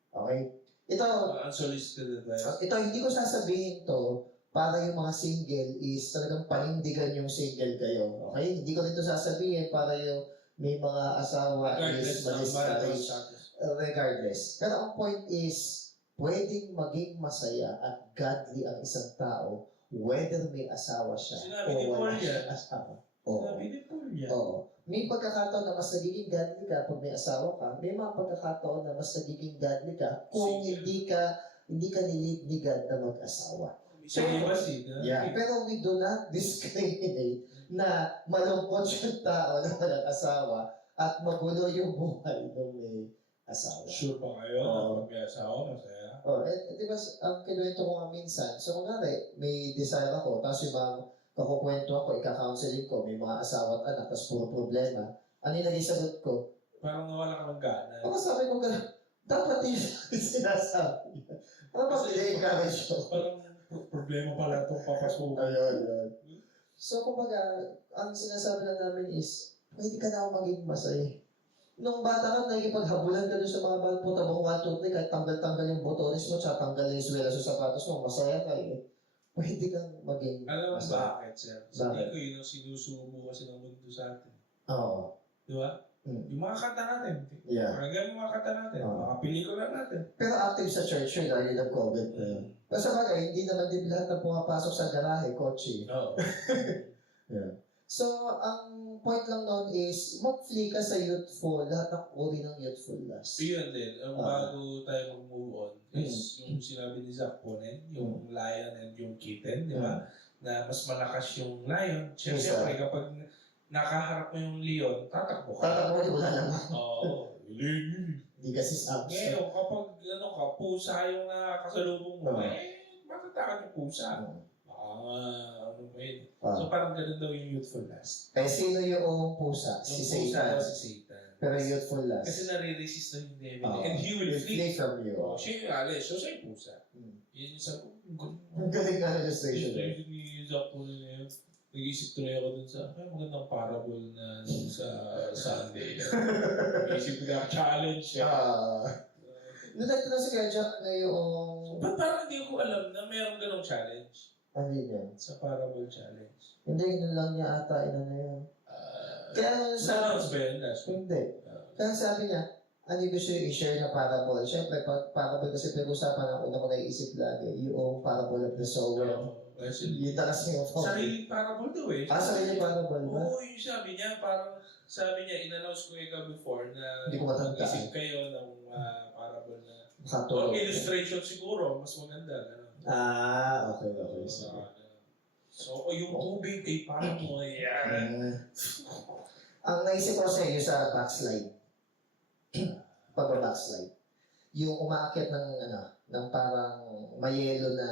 Okay? Ito, unsolicited advice. Ito, hindi ko sasabihin to para yung mga single is talagang panindigan yung single kayo. Okay? Hindi ko rin to sasabihin para yung may mga asawa is ma-discourage. Regardless. Pero ang point is, pwedeng maging masaya at godly ang isang tao whether may asawa siya o wala siyang asawa. Sinabi ni Paul yan. May pagkakataon na mas nagiging godly ka pag may asawa ka. May mga pagkakataon na mas nagiging godly ka kung hindi ka hindi ka nililigan na mag-asawa. Sige ba si? Yeah. Pero we do not discriminate na malungkot yung tao na walang asawa at magulo yung buhay ng may asawa. Sure ba kayo na pag may asawa, masaya? Di ba, ang kinuwento ko nga minsan, so kunwari, may desire ako, tapos yung mga kakukwento ako, ika-counseling ko, may mga asawa at anak, tapos puro problema, ano yung naging sagot ko? Parang nawala ka ng gana. Ako sabi ko gano'n, dapat yung sinasabi. Parang mas i-encourage ko. Parang problema pala itong papasukan. Ayun. So, kumbaga, ang sinasabi lang namin is, pwede ka na ako maging masaya. Nung bata ka, nakikipaghabulan ka doon sa mga balputa mo, 1, 2, 3, kahit tanggal-tanggal yung botones mo, tsaka tanggal yung swela sa sapatos mo, masaya ka eh. Pwede kang maging Alam mo masaya. bakit, sir? Bakit? Hindi ko yun ang sinusubo kasi ng mundo sa atin. Oo. Di ba? Yung mga kanta natin. Yeah. Mga mga kanta natin. Oo. Mga pelikula natin. Pero active sa church yun, dahil ng COVID na yun. Pero sa bagay, hindi naman din lahat na pumapasok sa garahe, kotse. Oo. Yeah. So, ang point lang noon is, mag-flee ka sa youthful, lahat ng uri ng youthful lust. So yun din, ang bago tayo mag-move on is yung sinabi ni Zach Ponen, yung lion and yung kitten, di ba? Na mas malakas yung lion. Siyempre, kapag nakaharap mo yung leon, tatakbo ka. Tatakbo mo, wala naman. Oo. Hindi kasi sabs. Ngayon, kapag pusa yung nakasalubong mo, matatakot yung pusa. Ano ba yun? So parang ganun daw yung youthful lust. Eh, sino yung pusa? Si Satan. Si Satan. Pero youthful lust. Kasi nare-resist na yung devil. And he will flee. from you. Siya yung alis. So siya yung pusa. Yun yung sabi ko. Ang galing na illustration. Yung Zach po na yun. Nag-isip tuloy ako dun sa magandang parable na sa Sunday. Nag-isip ko na challenge siya. Nadagdag na si Kaya Jack na yung... Ba't parang hindi ko alam na mayroong ganong challenge? Ano yun? Sa parable challenge. Hindi, yun lang niya ata, ina na yun. Kaya ano sa ba yun? Hindi. Kaya sabi niya, ano yung gusto yung i-share na parable? Siyempre, parable kasi pinag-usapan ang una ko naiisip lagi, yung parable of the sower. Yun na kasi yung sariling parable daw eh. Sariling parable ba? Oo, yung sabi niya, parang sabi niya, in-announce ko ikaw before na hindi ko matanda. Isip kayo ng parable na Katulog. illustration siguro, mas maganda. Okay. So, yung tubig ay parang mo yan. Ang naisip ko sa iyo sa backslide. Pag-backslide. Yung umaakyat ng parang mayelo na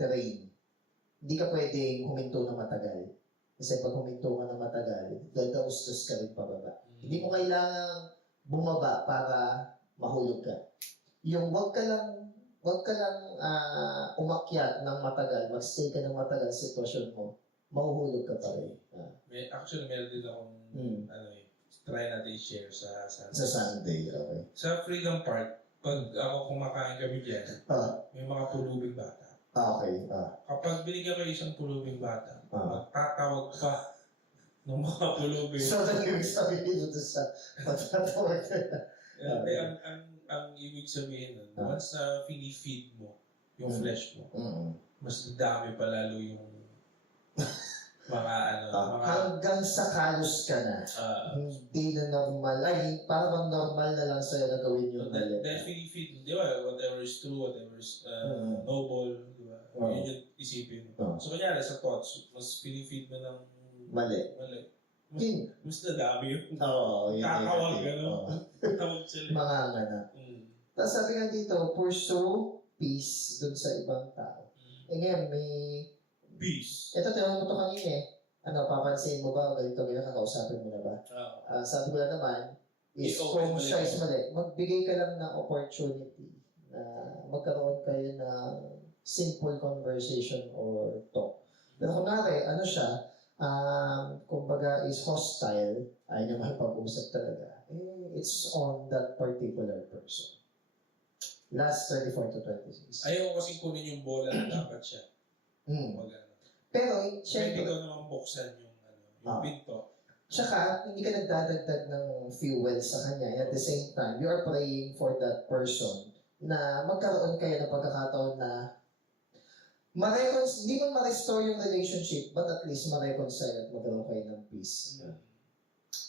terrain. Hindi ka pwedeng huminto na matagal. Kasi pag huminto ka na matagal, gagaustos ka rin pababa. Hindi mo kailangang bumaba para mahulog ka. Yung wag ka lang umakyat ng matagal, magstay ka ng matagal sa sitwasyon mo, mahuhulog ka pa rin. Actually, meron din akong try natin i-share sa Sunday. Okay. Sa Freedom Park, pag ako kumakain kami dyan, may mga pulubing bata. Okay. Kapag binigyan kayo isang pulubing bata, magtatawag pa ng mga pulubing. So, yung sabihin dito sa magtatawag ka na. Ang ibig sabihin nun, once na feed mo yung flesh mo, mas dami pa lalo yung mga hanggang sa kalos ka na. Hindi na normal. Ay, parang normal na lang sa'yo na gawin yung mali. Then feed, di ba? Whatever is true, whatever is noble, di ba? Yun yung isipin mo. So, kanyari sa thoughts, mas feed mo ng mali. Mas nadami yung yun. kakawag, gano'n. Tawag sila. Mga anak. Tapos sabi nga dito, pursue peace dun sa ibang tao. Ngayon, may... Peace. Ito, tinanong mo ito kanina eh. Papansin mo ba, ganito, kakausapin mo na ba? Sabi ko na naman, is kung siya is mali, magbigay ka lang ng opportunity na magkaroon kayo ng simple conversation or talk. Pero kunwari, siya, kumbaga is hostile, ayaw niya makipag-usap talaga, it's on that particular person. Last 24 to 26. Ayaw ko kasing kunin yung bola na dapat siya. Pero, syempre, pwede ko naman buksan yung pinto. Tsaka, hindi ka nagdadagdag ng fuel sa kanya. And at the same time, you are praying for that person na magkaroon kayo ng pagkakataon na hindi mo ma-restore yung relationship, but at least ma-reconcile at magkaroon kayo ng peace.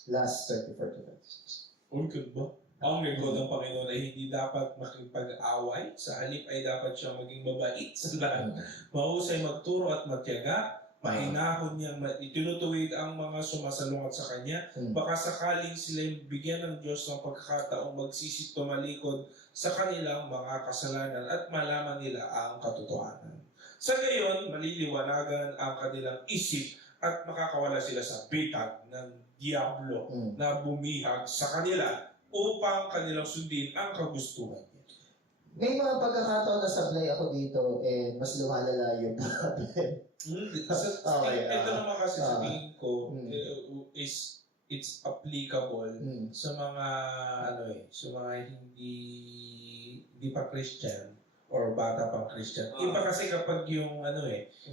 Last 24 to 26. All good ba? Ang lingkod ng Panginoon ay hindi dapat makipag-away. Sa halip ay dapat siyang maging mabait sa lahat. Mahusay magturo at matyaga. Mahinahon niyang itinutuwid ang mga sumasalungat sa Kanya. Baka sakaling sila'y bigyan ng Diyos ng pagkakataong magsisit tumalikod sa kanilang mga kasalanan at malaman nila ang katotohanan. Sa gayon, maliliwanagan ang kanilang isip at makakawala sila sa bitag ng Diablo na bumihag sa kanila upang kanilang sundin ang kagustuhan niya. May mga pagkakataon na sablay ako dito and mas lumalala yung problem. Ito naman kasi sa tingin ko is it's applicable sa mga sa mga hindi pa Christian or bata pang Christian. Iba kasi kapag yung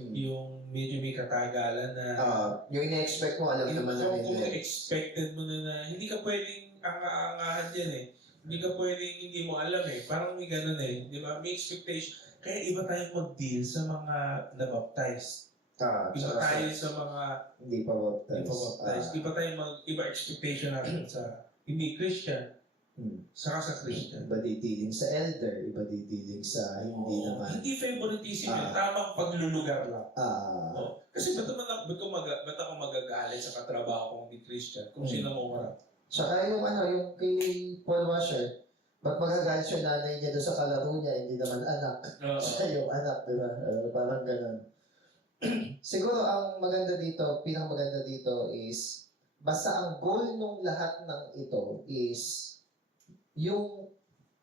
yung medyo may katagalan na yung ina-expect mo, alam naman na kung expected mo na hindi ka pwedeng anga-angahan dyan Hindi ka pwedeng hindi mo alam Parang may ganun Di ba? May expectation. Kaya iba tayong mag-deal sa mga nabaptize. Iba tayo sa mga hindi pa baptized. Iba expectation natin sa hindi Christian. Saka sa Christian. Iba didiling sa elder, iba didiling sa hindi naman. Hindi favoritism tamang paglulugar lang. Kasi ba't ako magagalit sa katrabaho kung hindi Christian? Kung sino mo marap. Tsaka yung yung kay Paul Washer, ba't magagalit siya nanay niya doon sa kalaro niya, hindi naman anak. Siya yung anak, di ba? Parang ganun. Siguro ang pinakamaganda dito is, basta ang goal nung lahat ng ito is, yung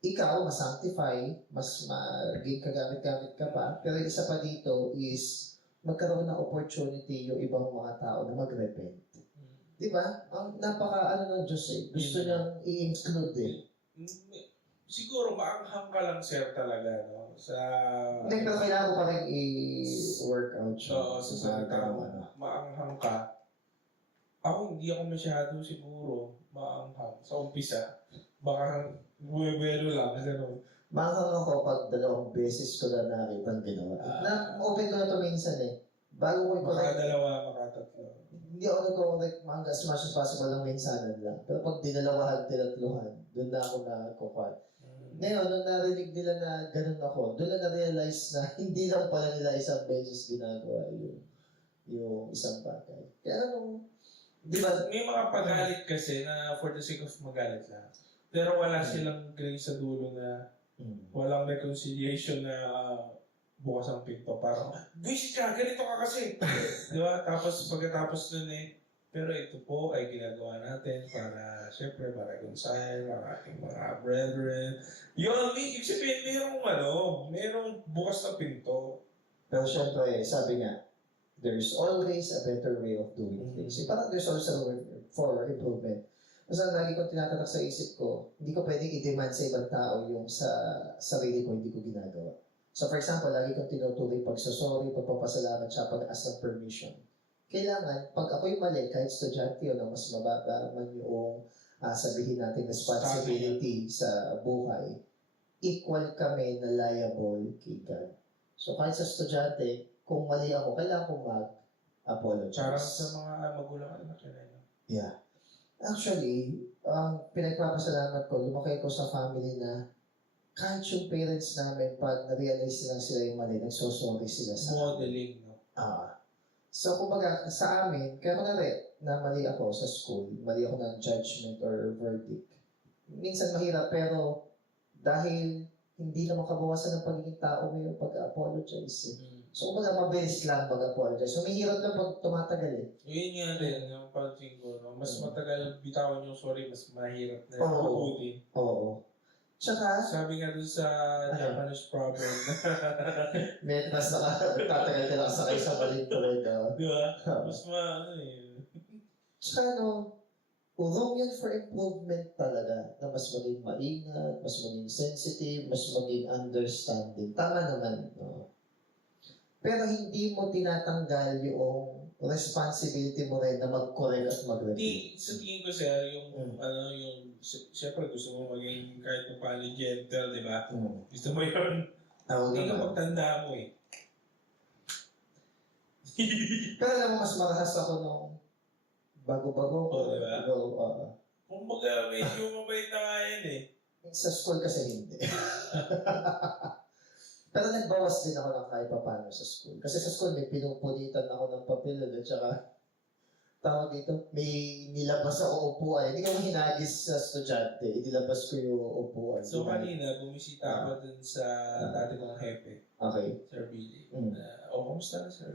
ikaw masanctify, mas maging kagamit-gamit ka pa, pero isa pa dito is, magkaroon ng opportunity yung ibang mga tao na mag-repent. Di ba? Ang ng Diyos Gusto niyang i-include Siguro maanghang ka lang sir talaga, no? Hindi, pero kailangan ko pa rin i-work out siya. Sa maanghang ka. Ako hindi ako masyado siguro maanghang sa umpisa. Baka buwebelo lang. Maanghang ako pag 2 beses ko na nakita ang ginawa. Na-open ko na ito minsan Bago ko makadalawa, hindi ako nag-correct as much as possible lang minsanan lang. Pero pag dinalawahan, tinatluhan, doon na ako na-kukwat. Ngayon, nung narinig nila na ganun ako, doon na na-realize na hindi lang pala nila isang beses ginagawa yung isang bagay. Kaya di ba? May mga pagalit kasi na for the sake of magalit lang. Pero wala silang grace sa dulo na walang reconciliation na bukas ang pinto. Parang, visit ka, ganito ka kasi. Di ba? Tapos pagkatapos nun pero ito po ay ginagawa natin para, syempre, ma-reconcile ang ating mga brethren. Yun, ibig sabihin, merong bukas na pinto. Pero syempre, sabi nga, there's always a better way of doing things. Parang there's also for improvement. Basta lagi ko tinatatak sa isip ko, hindi ko pwedeng i-demand sa ibang tao yung sa sarili ko, hindi ko ginagawa. So for example, lagi kong tinutuloy pagsasorry, pagpapasalamat siya, pag-ask ng permission. Kailangan, pag ako'y mali, kahit estudyante o na mas mababa man yung sabihin natin responsibility sa buhay, equal kami na liable kay God. So kahit sa estudyante, kung mali ako, kailangan kong mag-apologize. Parang sa mga magulang anak nila. Yeah. Actually, ang pinagpapasalamat ko, lumaki ko sa family na kahit yung parents namin, pag na-realize nilang sila yung mali, nagsosorry sila sa modeling, no? So, kumbaga, sa amin, kaya kunwari, na mali ako sa school, mali ako ng judgment or verdict. Minsan mahirap, pero dahil hindi na makabawasan ng pagiging tao mo yung pag-apologize. So, kumbaga, mabilis lang pag-apologize. So, mahirap lang pag tumatagal Yun nga rin, yung pansin ko, no? Mas matagal bitawan yung sorry, mas mahirap na mabuti. Oo. Tsaka, sabi nga dun sa Japanese proverb, may tatagal ka lang sakay sa maling tulad. Di ba? Mas Tsaka urong yan for improvement talaga, na mas maging maingat, mas maging sensitive, mas maging understanding. Tama naman, no? Pero hindi mo tinatanggal yung responsibility mo rin na mag-correct at mag-review. Sa tingin ko sir, siyempre gusto mo maging kahit pa paano gentle, di ba? Gusto mo yun. Hindi ka magtanda mo Pero alam mo, mas marahas ako nung bago-bago ko. Diba? Kumbaga, medyo mabait na nga yan eh. Sa school kasi hindi. Pero nagbawas din ako ng kahit paano sa school. Kasi sa school may pinupunitan ako ng papel at saka tawag dito, may nilabas ako upuan. Hindi ko hinagis sa estudyante, inilabas ko yung upuan. So kanina, bumisita ako dun sa dati kong hepe, Okay. Sir Billy. Mm. Kamusta na sir?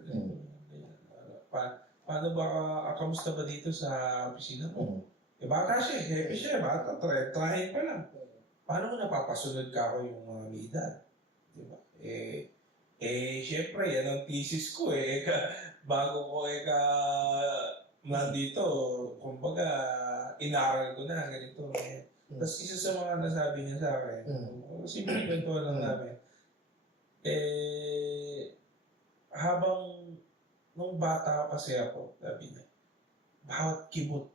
Paano ba, kamusta ba dito sa opisina mo? Eh bata siya, hepe siya, bata, trahin pa lang. Paano mo napapasunod ka ako yung mga may edad? Diba? Syempre, yan ang thesis ko eh. Bago ko nandito, kumbaga, inaral ko na, ganito. Tapos isa sa mga nasabi niya sa akin, simple kwentuhan lang namin, habang nung bata kasi ako, sabi niya, bawat kibot,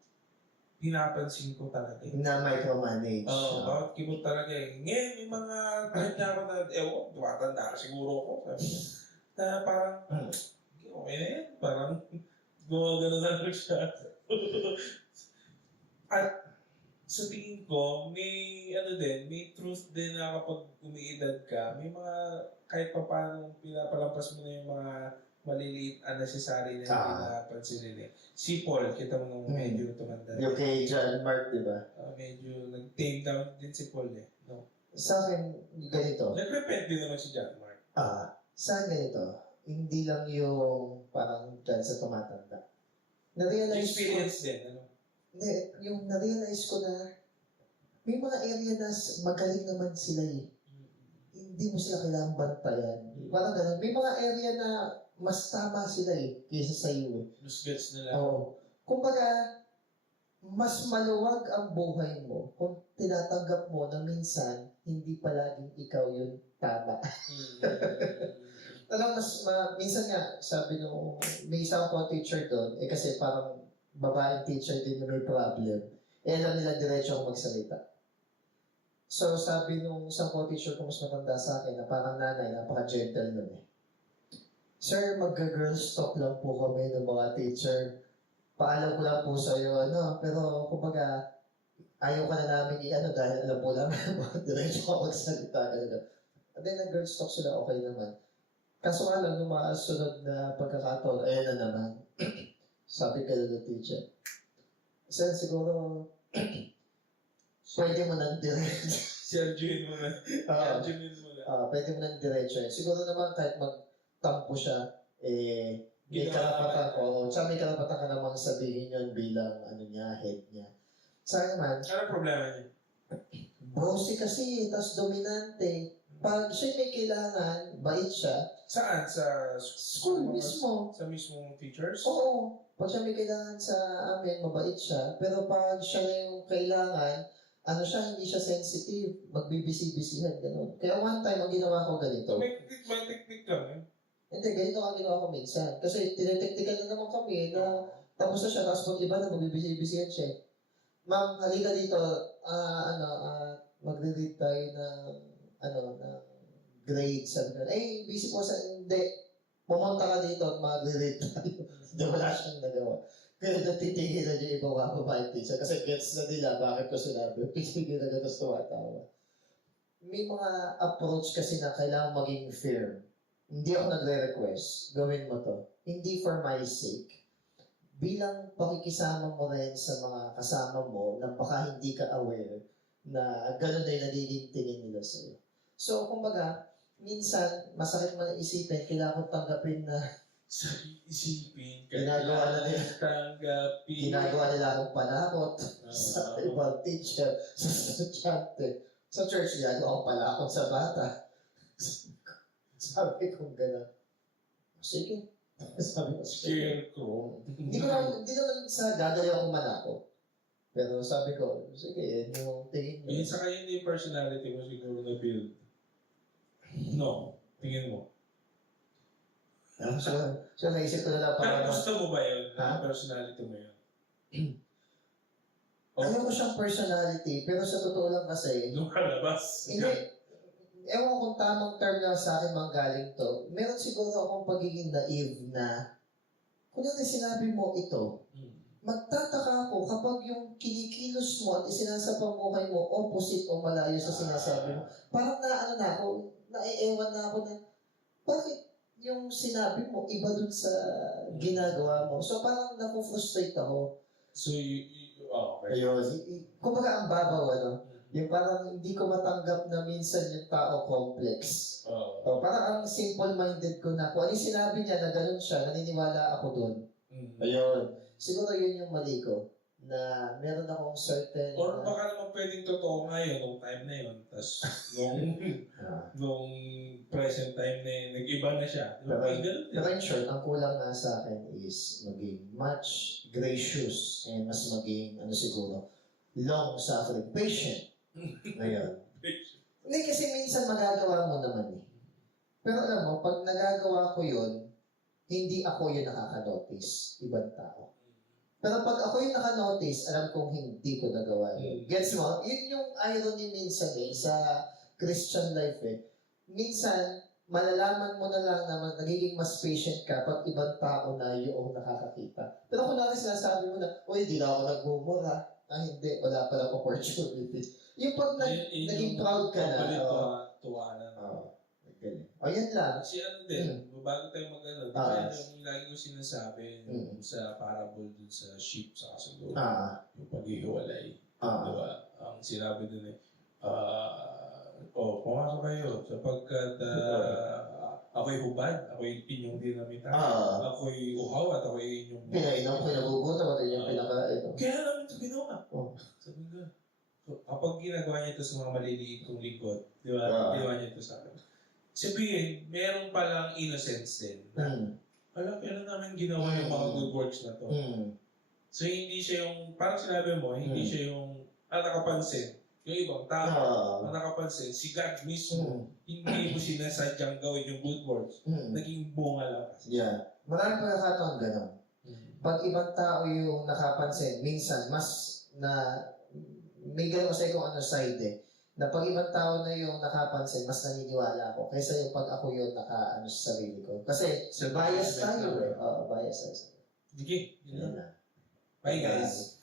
pinapansin ko talaga. Na micromanage. Oo, bawat kibot talaga eh. Ngayon, may mga kahit na ako na, tumatanda siguro ako, sabi niya, na parang, okay na yan, parang, gumagano na lang siya. At sa tingin ko, may may truth din na kapag umiidad ka, may mga kahit pa paano pinapalampas mo na yung mga maliliit unnecessary na hindi napansin nila. Si Paul, kita mo nung medyo tumanda. Yung kay John Mark, di ba? Medyo nag-tame down din si Paul eh. No? Sa akin, ganito. Nag-repent din naman si John Mark. Sa akin ganito. Hindi lang yung parang dyan sa tumatanda. Na-realize Experience din, ano? Hindi, yung na-realize ko na may mga area na magaling naman sila eh. Hindi mo sila kailangang bantayan. Parang ganun. May mga area na mas tama sila eh, kaysa sa iyo eh. Mas gets nila. Oo. Kumbaga, mas maluwag ang buhay mo kung tinatanggap mo na minsan hindi palaging ikaw yung tama. Alam, minsan nga, sabi nung, may isang co-teacher doon, kasi parang babaeng teacher din na may problem. Alam nila diretso ako magsalita. So sabi nung isang co-teacher ko mas matanda sa akin na parang nanay, napaka-gentle nun eh. Sir, mag-girls talk lang po kami ng mga teacher. Paalam ko lang po sa'yo, pero kumbaga, ayaw ka na namin dahil alam po lang, diretso ako magsalita. And then nag-girls talk sila, okay naman. Kaso nga lang, nung mga sunod na pagkakataon, ayan na naman. Sabi ka ng teacher. Sir, siguro, pwede mo nang diretso. Sergioin mo na. Sergioin mo na. Pwede mo nang diretso. Siguro naman kahit magtampo siya, may karapatan ko. Tsaka may karapatan ka namang sabihin yun bilang head niya. Sa akin naman, ano problema niya? bossy kasi, tas dominante. Pag siya may kailangan, bait siya. Saan? Sa School mismo. Sa mismong teachers? Oo. Pag siya may kailangan sa amin, mabait siya. Pero pag siya na yung kailangan, hindi siya sensitive. Magbibisi-bisihan, gano'n. Kaya one time, ang ginawa ko ganito. May technique lang eh. Hindi, ganito ang ginawa ko minsan. Kasi tineteknikan na naman kami na tapos na siya, tapos pag iba na magbibisi-bisihan siya. Ma'am, halika dito, magre-read tayo ng grade. Sabi ko, busy po hindi. Pumunta ka dito at mag-read tayo. Hindi, wala siyang nagawa. Kaya natitigil na niya ibang mga babaeng teacher. Kasi gets na nila bakit ko sinabi. Pitigil na tapos tumatawa. May mga approach kasi na kailangan maging firm. Hindi ako nagre-request. Gawin mo to. Hindi for my sake. Bilang pakikisama mo rin sa mga kasama mo na baka hindi ka aware na gano'n na yung nagiging tingin nila sa'yo. So, kumbaga, minsan, masakit man isipin, kailangan kong tanggapin na ginagawa nila akong panakot sa ibang teacher, sa estudyante. Sa church, ginagawa akong panakot sa bata. Sabi ko gano'n. Sige. Sabi ko, Scarecrow. Hindi naman sa gagawin akong manakot. Pero sabi ko, sige, yung tingin mo. Saka yun yung personality mo siguro na build. No, tingin mo. So naisip ko na lang Pero gusto mo ba yun? Personality mo yun? Alam ko siyang personality, pero sa totoo lang kasi, Doon ka labas. hindi, ewan kung tamang term na sa akin manggaling to, meron siguro akong pagiging naive na, kung sinabi mo ito, magtataka ako kapag yung kinikilos mo someone, isinasapamukhay mo opposite o malayo sa sinasabi mo, parang naano na ako, naiewan na ako na, bakit yung sinabi mo, iba dun sa ginagawa mo. So parang naku-frustrate ako. So, okay. Ayun. Kumbaga ang babaw, ano? Yung parang hindi ko matanggap na minsan yung tao complex. Parang ang simple-minded ko na, kung ano yung sinabi niya na ganun siya, naniniwala ako dun. Ayun. Siguro yun yung mali ko. Na meron akong certain... Or baka naman pwedeng totoo nga yun nung time na yun. Tapos nung present time na yun, nag-iba na siya. Pero in short, ang kulang nga sa akin is maging much gracious and mas maging, ano siguro, long-suffering, patient. Ngayon. Hindi kasi minsan magagawa mo naman eh. Pero alam mo, pag nagagawa ko yun, hindi ako yung nakaka-notice, ibang tao. Pero pag ako yung naka-notice, alam kong hindi ko nagawa yun. Gets mo? Yun yung irony minsan eh, sa Christian life eh. Minsan, malalaman mo na lang na nagiging mas patient ka pag ibang tao na yung nakakakita. Pero kung natin sinasabi mo na, uy, di na ako nagmumura. Hindi, wala palang opportunity. Yung pag naging proud ka na. Tuwa na. O yan lang. Kasi ano din, bago tayo mag-ano, yung lagi ko sinasabi sa parable dun sa sheep sa kasunod, yung paghihiwalay. Diba? Ang sinabi dun eh, pumasok kayo sapagkat ako'y hubad, ako'y inyong dinamita, ako'y uhaw at ako'y inyong... Pinainom ko, nagugutom at inyong pinakain. Kaya namin ito ginawa. Sabi ko, kapag ginagawa niya ito sa mga maliliit kong lingkod, di ba? Ginawa niya ito sa akin. Sabihin, meron palang innocence din. Alam, kailan namin ginawa yung mga good works na to. So, hindi siya yung, parang sinabi mo, hindi siya yung, nakapansin, yung ibang tao, ang nakapansin, si God mismo, hindi mo sinasadyang gawin yung good works. Naging bunga lang. Yeah. Maraming pagkakataon gano'n. Pag ibang tao yung nakapansin, minsan, mas na, may gano'n kasi kung ano side eh, na pag ibang tao na yung nakapansin, mas naniniwala ako kaysa yung pag ako yung naka-ano sa sarili ko. Kasi bias tayo eh. Bias tayo. Sige. Bye guys.